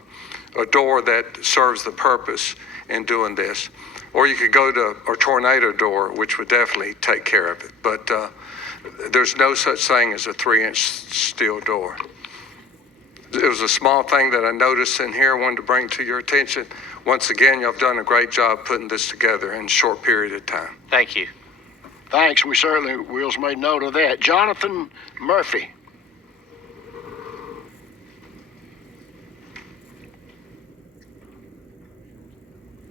door that serves the purpose in doing this. Or you could go to a tornado door, which would definitely take care of it. But there's no such thing as a 3-inch steel door. It was a small thing that I noticed in here, I wanted to bring to your attention. Once again, y'all have done a great job putting this together in a short period of time. Thank you. Thanks. We certainly, Will's made note of that. Jonathan Murphy.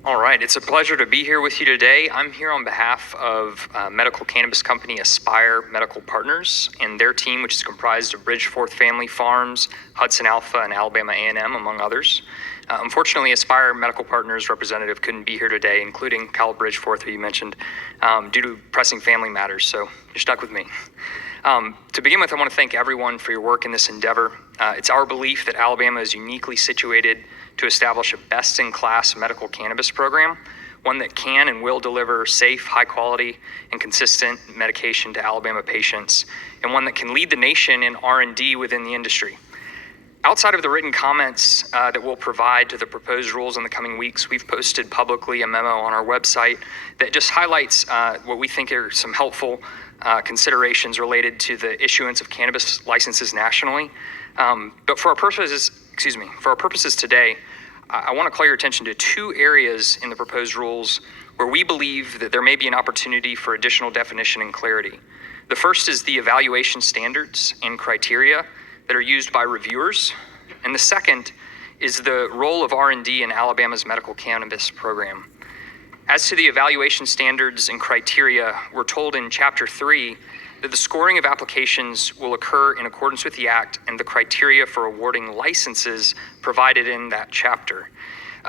All right, it's a pleasure to be here with you today. I'm here on behalf of medical cannabis company Aspire Medical Partners and their team, which is comprised of Bridgeforth Family Farms, Hudson Alpha, and Alabama A&M, among others. Unfortunately, Aspire Medical Partners representative couldn't be here today, including Kyle Bridgeforth, who you mentioned, due to pressing family matters, so you're stuck with me. To begin with, I want to thank everyone for your work in this endeavor. It's our belief that Alabama is uniquely situated to establish a best-in-class medical cannabis program, one that can and will deliver safe, high-quality, and consistent medication to Alabama patients, and one that can lead the nation in R&D within the industry. Outside of the written comments that we'll provide to the proposed rules in the coming weeks, we've posted publicly a memo on our website that just highlights what we think are some helpful considerations related to the issuance of cannabis licenses nationally. But for our purposes today, I want to call your attention to 2 areas in the proposed rules where we believe that there may be an opportunity for additional definition and clarity. The first is the evaluation standards and criteria that are used by reviewers, and the second is the role of R&D in Alabama's medical cannabis program. As to the evaluation standards and criteria, we're told in Chapter 3 that the scoring of applications will occur in accordance with the Act and the criteria for awarding licenses provided in that chapter.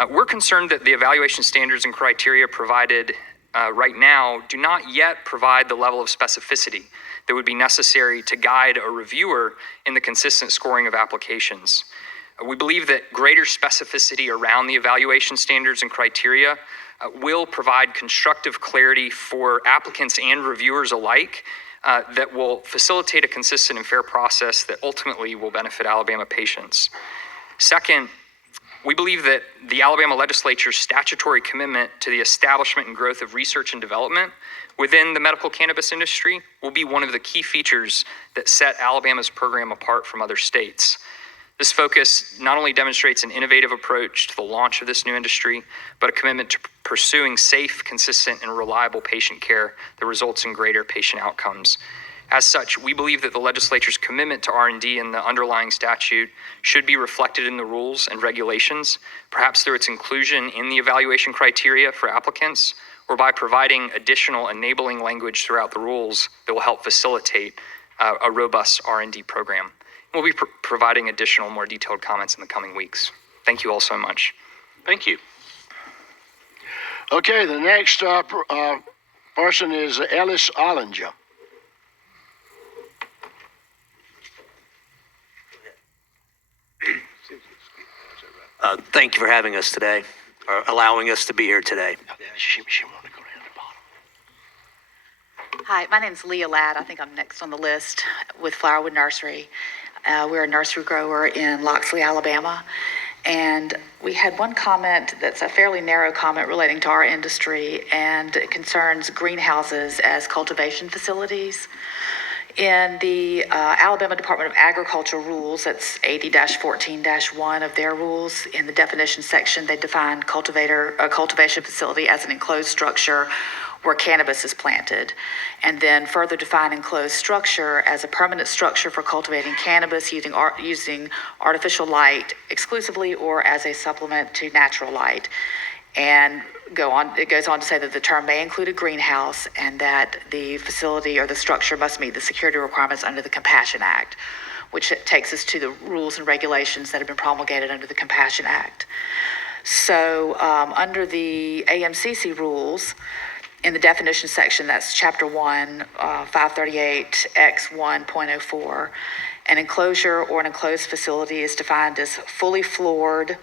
We're concerned that the evaluation standards and criteria provided right now do not yet provide the level of specificity that would be necessary to guide a reviewer in the consistent scoring of applications. We believe that greater specificity around the evaluation standards and criteria will provide constructive clarity for applicants and reviewers alike that will facilitate a consistent and fair process that ultimately will benefit Alabama patients. Second, we believe that the Alabama legislature's statutory commitment to the establishment and growth of research and development within the medical cannabis industry will be one of the key features that set Alabama's program apart from other states. This focus not only demonstrates an innovative approach to the launch of this new industry, but a commitment to pursuing safe, consistent, and reliable patient care that results in greater patient outcomes. As such, we believe that the legislature's commitment to R&D in the underlying statute should be reflected in the rules and regulations, perhaps through its inclusion in the evaluation criteria for applicants, or by providing additional enabling language throughout the rules that will help facilitate a robust R&D program. We'll be providing additional, more detailed comments in the coming weeks. Thank you all so much. Thank you. Okay, the next person is Ellis Ollinger. Thank you for having us today, or allowing us to be here today. Hi, my name's Leah Ladd. I think I'm next on the list with Flowerwood Nursery. We're a nursery grower in Loxley, Alabama. And we had one comment that's a fairly narrow comment relating to our industry, and it concerns greenhouses as cultivation facilities. In the Alabama Department of Agriculture rules, that's 80-14-1 of their rules, in the definition section, they define a cultivation facility as an enclosed structure where cannabis is planted, and then further define enclosed structure as a permanent structure for cultivating cannabis using artificial light exclusively or as a supplement to natural light. And it goes on to say that the term may include a greenhouse and that the facility or the structure must meet the security requirements under the Compassion Act, which takes us to the rules and regulations that have been promulgated under the Compassion Act. So under the AMCC rules, in the definition section, that's Chapter 1, 538 X1.04, an enclosure or an enclosed facility is defined as fully floored,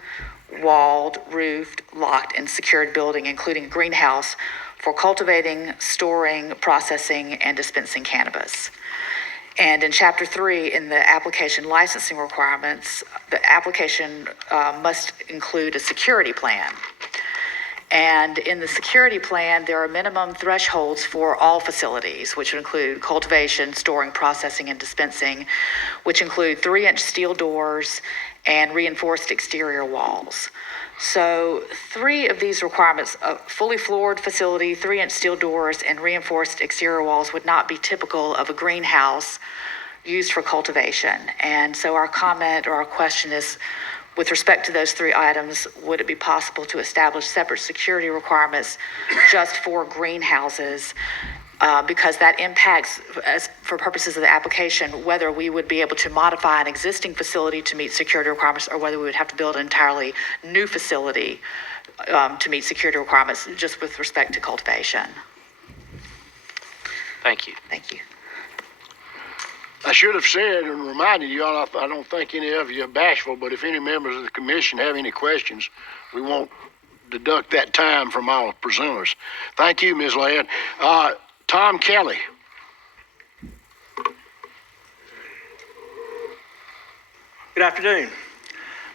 walled, roofed, locked, and secured building, including a greenhouse, for cultivating, storing, processing, and dispensing cannabis. And in Chapter 3, in the application licensing requirements, the application must include a security plan. And in the security plan, there are minimum thresholds for all facilities, which include cultivation, storing, processing, and dispensing, which include 3-inch steel doors and reinforced exterior walls. So 3 of these requirements, a fully floored facility, 3-inch steel doors, and reinforced exterior walls would not be typical of a greenhouse used for cultivation. And so our comment or our question is, with respect to those 3 items, would it be possible to establish separate security requirements just for greenhouses? Because that impacts, as for purposes of the application, whether we would be able to modify an existing facility to meet security requirements or whether we would have to build an entirely new facility to meet security requirements just with respect to cultivation. Thank you. Thank you. I should have said and reminded you all, I don't think any of you are bashful, but if any members of the commission have any questions, we won't deduct that time from our presenters. Thank you, Ms. Ladd. Tom Kelly. Good afternoon.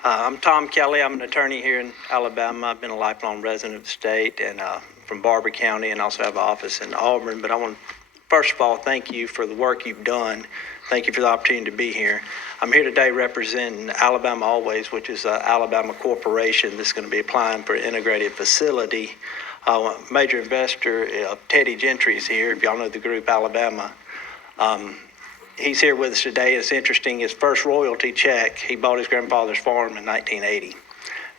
I'm Tom Kelly. I'm an attorney here in Alabama. I've been a lifelong resident of the state and from Barber County, and also have an office in Auburn. But I want to, first of all, thank you for the work you've done. Thank you for the opportunity to be here. I'm here today representing Alabama Always, which is an Alabama corporation that's going to be applying for an integrated facility. Major investor Teddy Gentry is here, if y'all know the group Alabama He's here with us today. It's interesting, his first royalty check, he bought his grandfather's farm in 1980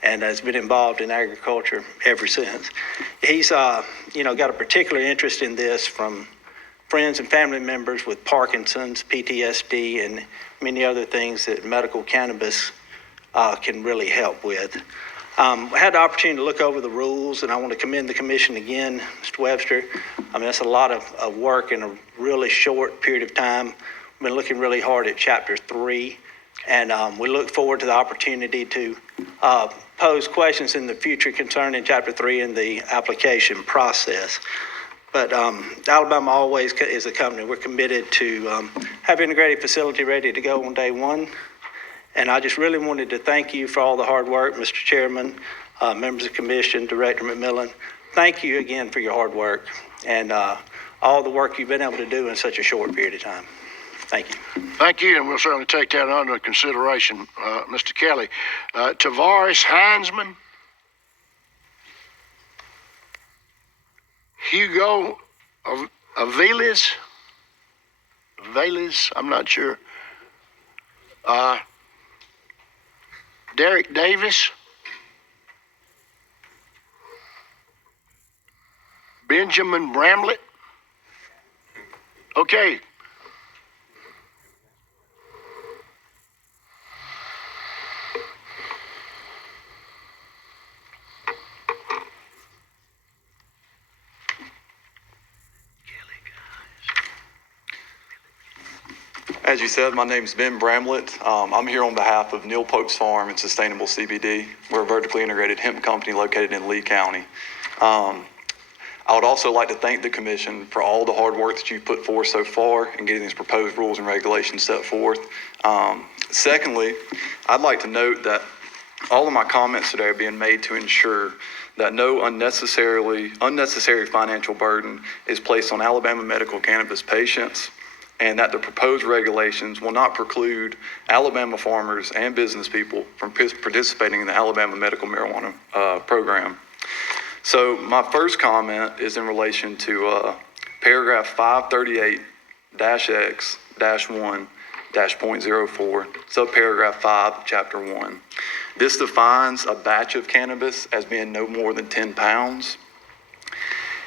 and has been involved in agriculture ever since. He's, got a particular interest in this from friends and family members with Parkinson's, PTSD, and many other things that medical cannabis can really help with. I had the opportunity to look over the rules, and I want to commend the commission again, Mr. Webster. I mean, that's a lot of work in a really short period of time. We've been looking really hard at Chapter 3, and we look forward to the opportunity to pose questions in the future concerning Chapter 3 and the application process. But Alabama Always is a company. We're committed to have an integrated facility ready to go on day one. And I just really wanted to thank you for all the hard work, Mr. Chairman, members of the commission, Director McMillan. Thank you again for your hard work and all the work you've been able to do in such a short period of time. Thank you. Thank you, and we'll certainly take that under consideration, Mr. Kelly. Tavares Heinzman. Hugo Aviles, I'm not sure. Derek Davis. Benjamin Bramlett. Okay. As you said, my name is Ben Bramlett. I'm here on behalf of Neil Pope's Farm and Sustainable CBD. We're a vertically integrated hemp company located in Lee County. I would also like to thank the commission for all the hard work that you've put forth so far in getting these proposed rules and regulations set forth. Secondly, I'd like to note that all of my comments today are being made to ensure that no unnecessary financial burden is placed on Alabama medical cannabis patients, and that the proposed regulations will not preclude Alabama farmers and business people from participating in the Alabama medical marijuana program. So my first comment is in relation to paragraph 538-X-1-.04, subparagraph 5, chapter 1. This defines a batch of cannabis as being no more than 10 pounds.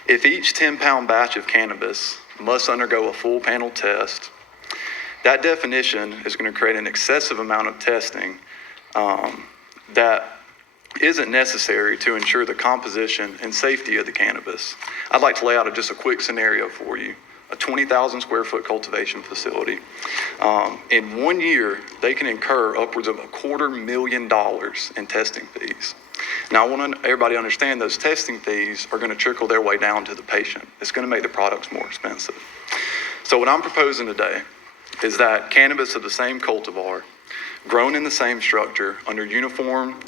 If each 10-pound batch of cannabis must undergo a full panel test, that definition is going to create an excessive amount of testing that isn't necessary to ensure the composition and safety of the cannabis. I'd like to lay out just a quick scenario for you. A 20,000 square foot cultivation facility. In 1 year, they can incur upwards of $250,000 in testing fees. Now, I want everybody to understand those testing fees are going to trickle their way down to the patient. It's going to make the products more expensive. So what I'm proposing today is that cannabis of the same cultivar, grown in the same structure, under uniform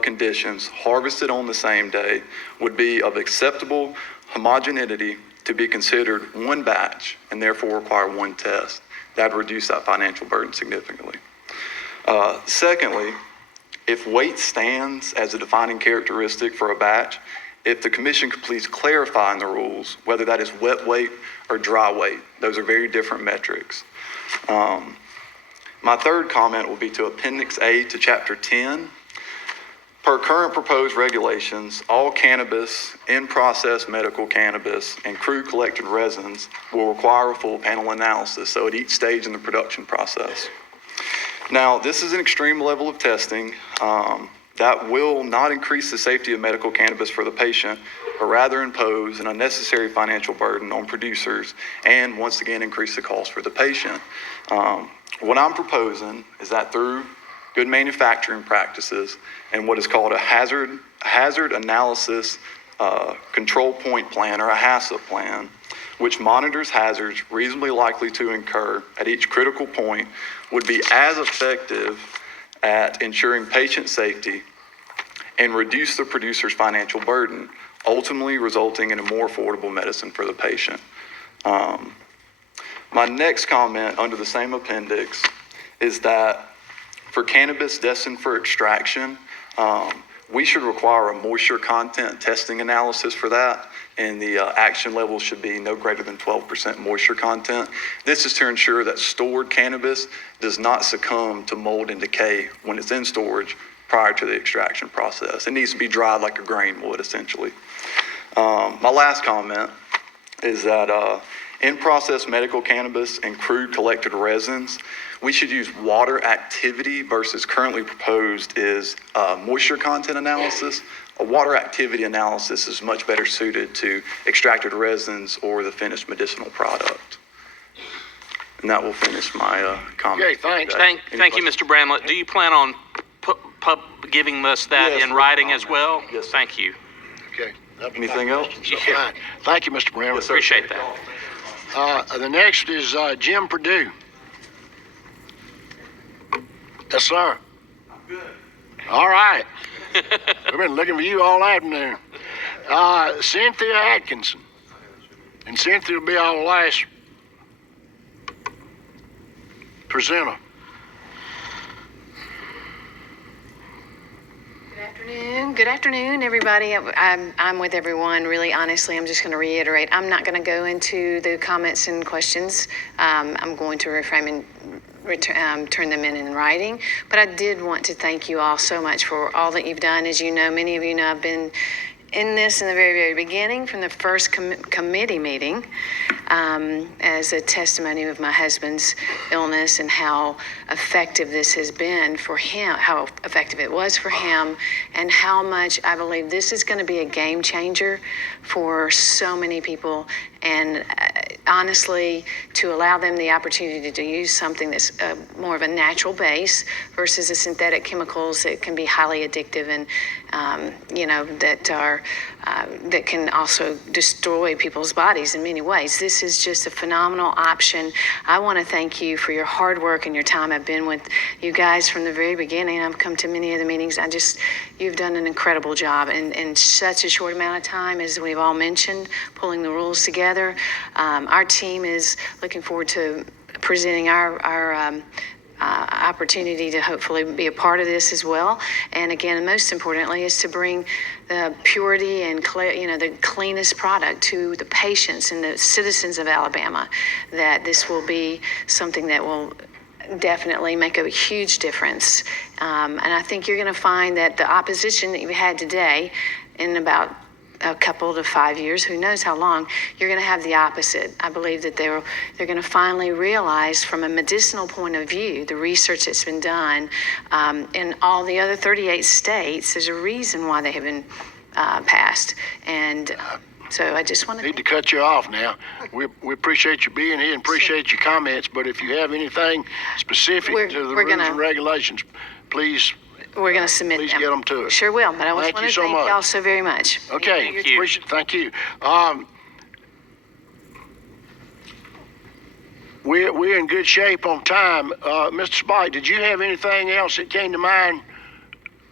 conditions, harvested on the same day, would be of acceptable homogeneity to be considered one batch and therefore require one test. That would reduce that financial burden significantly. Secondly, if weight stands as a defining characteristic for a batch, if the commission could please clarify in the rules whether that is wet weight or dry weight. Those are very different metrics. My third comment will be to Appendix A to Chapter 10. Per current proposed regulations, all cannabis, in-process medical cannabis, and crude collected resins will require a full panel analysis, so at each stage in the production process. Now, this is an extreme level of testing that will not increase the safety of medical cannabis for the patient, but rather impose an unnecessary financial burden on producers and, once again, increase the cost for the patient. What I'm proposing is that through good manufacturing practices and what is called a hazard analysis control point plan, or a HACCP plan, which monitors hazards reasonably likely to incur at each critical point, would be as effective at ensuring patient safety and reduce the producer's financial burden, ultimately resulting in a more affordable medicine for the patient. My next comment under the same appendix is that for cannabis destined for extraction, we should require a moisture content testing analysis for that, and the action level should be no greater than 12% moisture content. This is to ensure that stored cannabis does not succumb to mold and decay when it's in storage prior to the extraction process. It needs to be dried like a grain would, essentially. My last comment is that in-process medical cannabis and crude collected resins, we should use water activity versus currently proposed is moisture content analysis. A water activity analysis is much better suited to extracted resins or the finished medicinal product. And that will finish my comment. Okay, thanks. Thank you, Mr. Bramlett. Do you plan on giving us that in writing as well? Yes, sir. Thank you. Okay. Anything else? Fine. Thank you, Mr. Brown. Appreciate that. The next is Jim Perdue. Yes, sir. I'm good. All right. We've been looking for you all afternoon. Cynthia Atkinson. And Cynthia will be our last presenter. Good afternoon, everybody. I'm with everyone. Really, honestly, I'm just going to reiterate. I'm not going to go into the comments and questions. I'm going to reframe and turn them in writing. But I did want to thank you all so much for all that you've done. As you know, many of you know I've been in this in the very, very beginning, from the first committee meeting, as a testimony of my husband's illness and how effective this has been for him, how effective it was for him, and how much I believe this is going to be a game changer for so many people. And honestly, to allow them the opportunity to use something that's more of a natural base versus the synthetic chemicals that can be highly addictive and, that can also destroy people's bodies in many ways. This is just a phenomenal option. I want to thank you for your hard work and your time. I've been with you guys from the very beginning. I've come to many of the meetings. You've done an incredible job in such a short amount of time, as we've all mentioned, pulling the rules together. Our team is looking forward to presenting our opportunity to hopefully be a part of this as well. And again, most importantly, is to bring the purity and the cleanest product to the patients and the citizens of Alabama. That this will be something that will definitely make a huge difference. And I think you're going to find that the opposition that you had today, in about a couple to 5 years, who knows how long, you're going to have the opposite. I believe that they're going to finally realize, from a medicinal point of view, the research that's been done in all the other 38 states, there's a reason why they have been passed. And so I just want to... Need to cut you off now. We appreciate you being here and appreciate your comments, but if you have anything specific to the rules and regulations, please... We're going to submit Please them. get them to us. Sure will, but I want to thank y'all so very much. Okay, thank you. We're in good shape on time. Mr. Spike, did you have anything else that came to mind?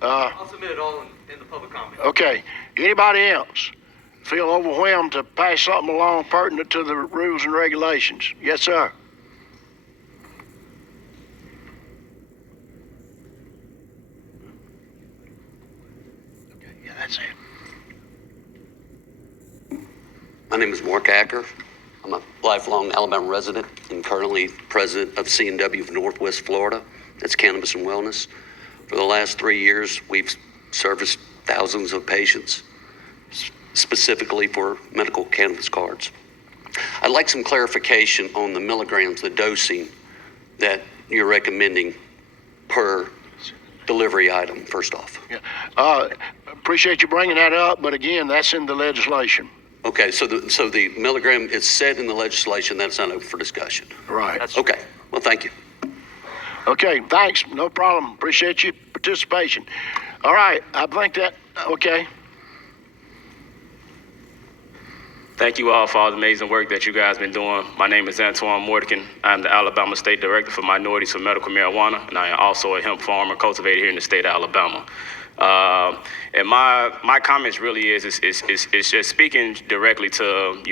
I'll submit it all in the public comment. Okay. Anybody else feel overwhelmed to pass something along pertinent to the rules and regulations? Yes, sir. That's it. My name is Mark Acker. I'm a lifelong Alabama resident and currently president of C&W of Northwest Florida. That's Cannabis and Wellness. For the last 3 years, we've serviced thousands of patients, specifically for medical cannabis cards. I'd like some clarification on the milligrams, the dosing that you're recommending per delivery item, first off. Yeah. Appreciate you bringing that up, but again, that's in the legislation. Okay, so the milligram is set in the legislation. That's not open for discussion. Right. Okay. Well, thank you. Okay, thanks. No problem. Appreciate your participation. All right, I think that, okay. Thank you all for all the amazing work that you guys been doing. My name is Antoine Mordican. I'm the Alabama State Director for Minorities for Medical Marijuana, and I am also a hemp farmer cultivator here in the state of Alabama. And my comments really is just speaking directly to,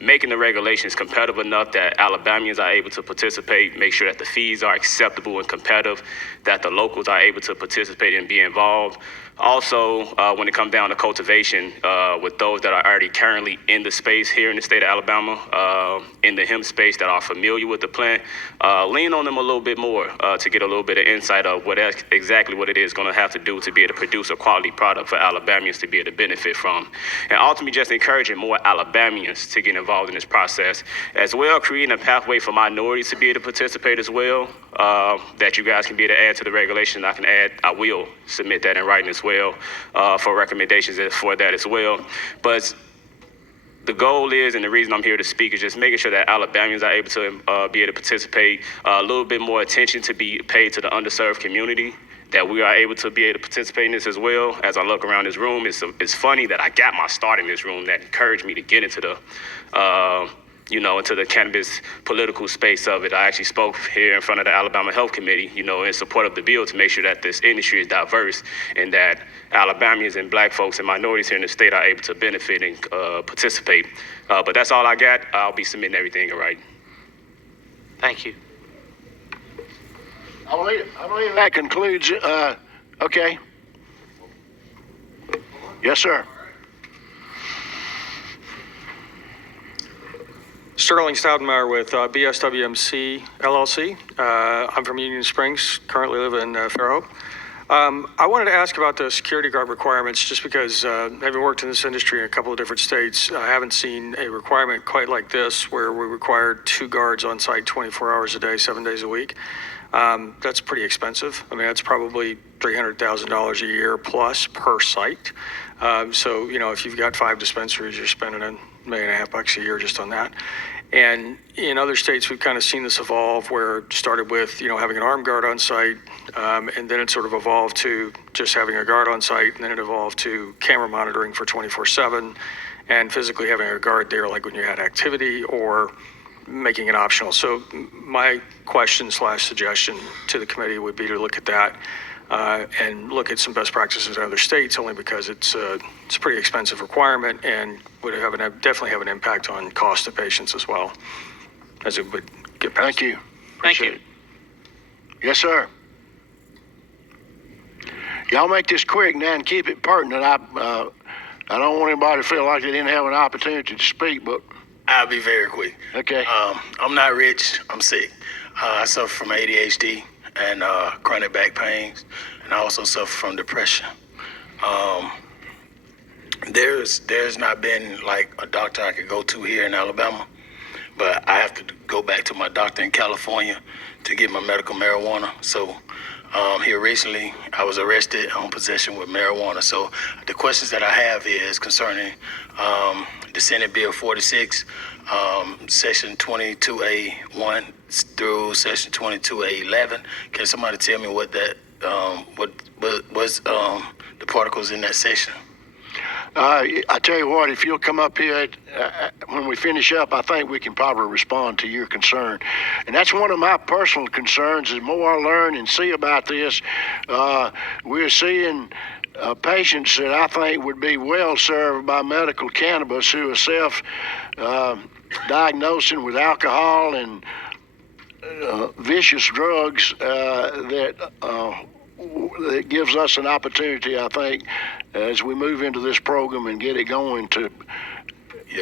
making the regulations competitive enough that Alabamians are able to participate, make sure that the fees are acceptable and competitive, that the locals are able to participate and be involved. Also, when it comes down to cultivation, with those that are already currently in the space here in the state of Alabama, in the hemp space that are familiar with the plant, lean on them a little bit more to get a little bit of insight of exactly what it is going to have to do to be able to produce a quality product for Alabamians to be able to benefit from. And ultimately just encouraging more Alabamians to get involved in this process, as well creating a pathway for minorities to be able to participate as well, that you guys can be able to add to the regulation. I will submit that in writing as well for recommendations for that as well. But the goal is, and the reason I'm here to speak, is just making sure that Alabamians are able to be able to participate, a little bit more attention to be paid to the underserved community, that we are able to be able to participate in this as well. As I look around this room, it's funny that I got my start in this room that encouraged me to get into the into the cannabis political space of it. I actually spoke here in front of the Alabama Health Committee, in support of the bill to make sure that this industry is diverse and that Alabamians and black folks and minorities here in the state are able to benefit and participate. But that's all I got. I'll be submitting everything in writing. Thank you. I believe that concludes, okay. Yes, sir. Sterling Stoudenmeyer with BSWMC LLC. I'm from Union Springs, currently live in Fairhope. I wanted to ask about the security guard requirements just because having worked in this industry in a couple of different states, I haven't seen a requirement quite like this where we require 2 guards on site 24 hours a day, 7 days a week. That's pretty expensive. I mean, that's probably $300,000 a year plus per site. So, if you've got 5 dispensaries, you're spending $1.5 million a year just on that. And in other states, we've kind of seen this evolve where it started with, having an armed guard on site, and then it sort of evolved to just having a guard on site, and then it evolved to camera monitoring for 24/7 and physically having a guard there like when you had activity or making it optional. So my question/suggestion to the committee would be to look at that and look at some best practices in other states, only because it's a pretty expensive requirement and would definitely have an impact on cost to patients as well, as it would get passed. Thank you. Thank you. Yes, sir. Y'all make this quick now and keep it pertinent. I don't want anybody to feel like they didn't have an opportunity to speak, but I'll be very quick. Okay. I'm not rich. I'm sick. I suffer from ADHD and chronic back pains, and I also suffer from depression. There's not been like a doctor I could go to here in Alabama, but I have to go back to my doctor in California to get my medical marijuana. So here recently, I was arrested on possession with marijuana. So the questions that I have is concerning the Senate Bill 46, Section 22A1 through Section 22A11. Can somebody tell me what that what's the particles in that section? I tell you what, if you'll come up here when we finish up, I think we can probably respond to your concern. And that's one of my personal concerns. The more I learn and see about this, we're seeing patients that I think would be well served by medical cannabis who are self-diagnosing with alcohol and vicious drugs that gives us an opportunity, I think, as we move into this program and get it going to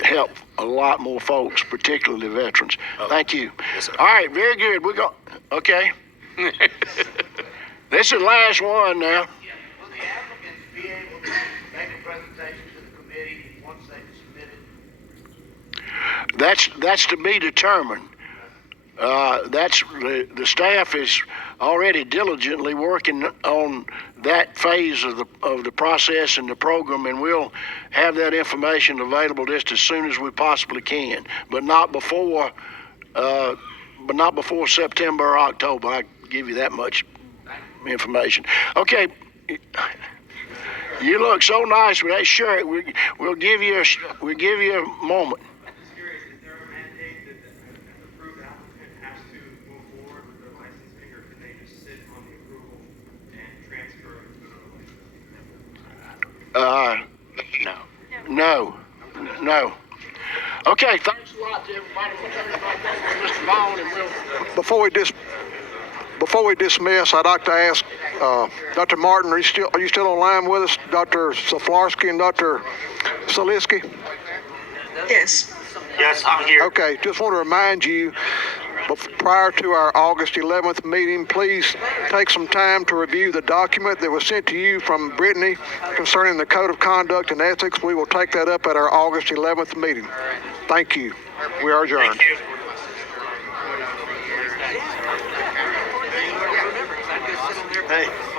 help a lot more folks, particularly veterans. Thank you. Yes, sir. All right, very good. We go. Okay. This is the last one now. Will the applicants be able to make a presentation to the committee once they've submitted? That's to be determined. That's the staff is already diligently working on that phase of the process and the program, and we'll have that information available just as soon as we possibly can, but not before September or October. I give you that much information. Okay. You look so nice with that shirt. We'll give you a moment. No. Okay, thanks a lot to everybody. We'll turn it back over to Mr. Vaughn, and Before we dismiss, I'd like to ask Dr. Martin, are you still online with us? Dr. Saflarsky and Dr. Saliski? Yes. Yes, I'm here. Okay, just want to remind you, prior to our August 11th meeting, please take some time to review the document that was sent to you from Brittany concerning the Code of Conduct and Ethics. We will take that up at our August 11th meeting. Thank you. We are adjourned. Thank you. Hey.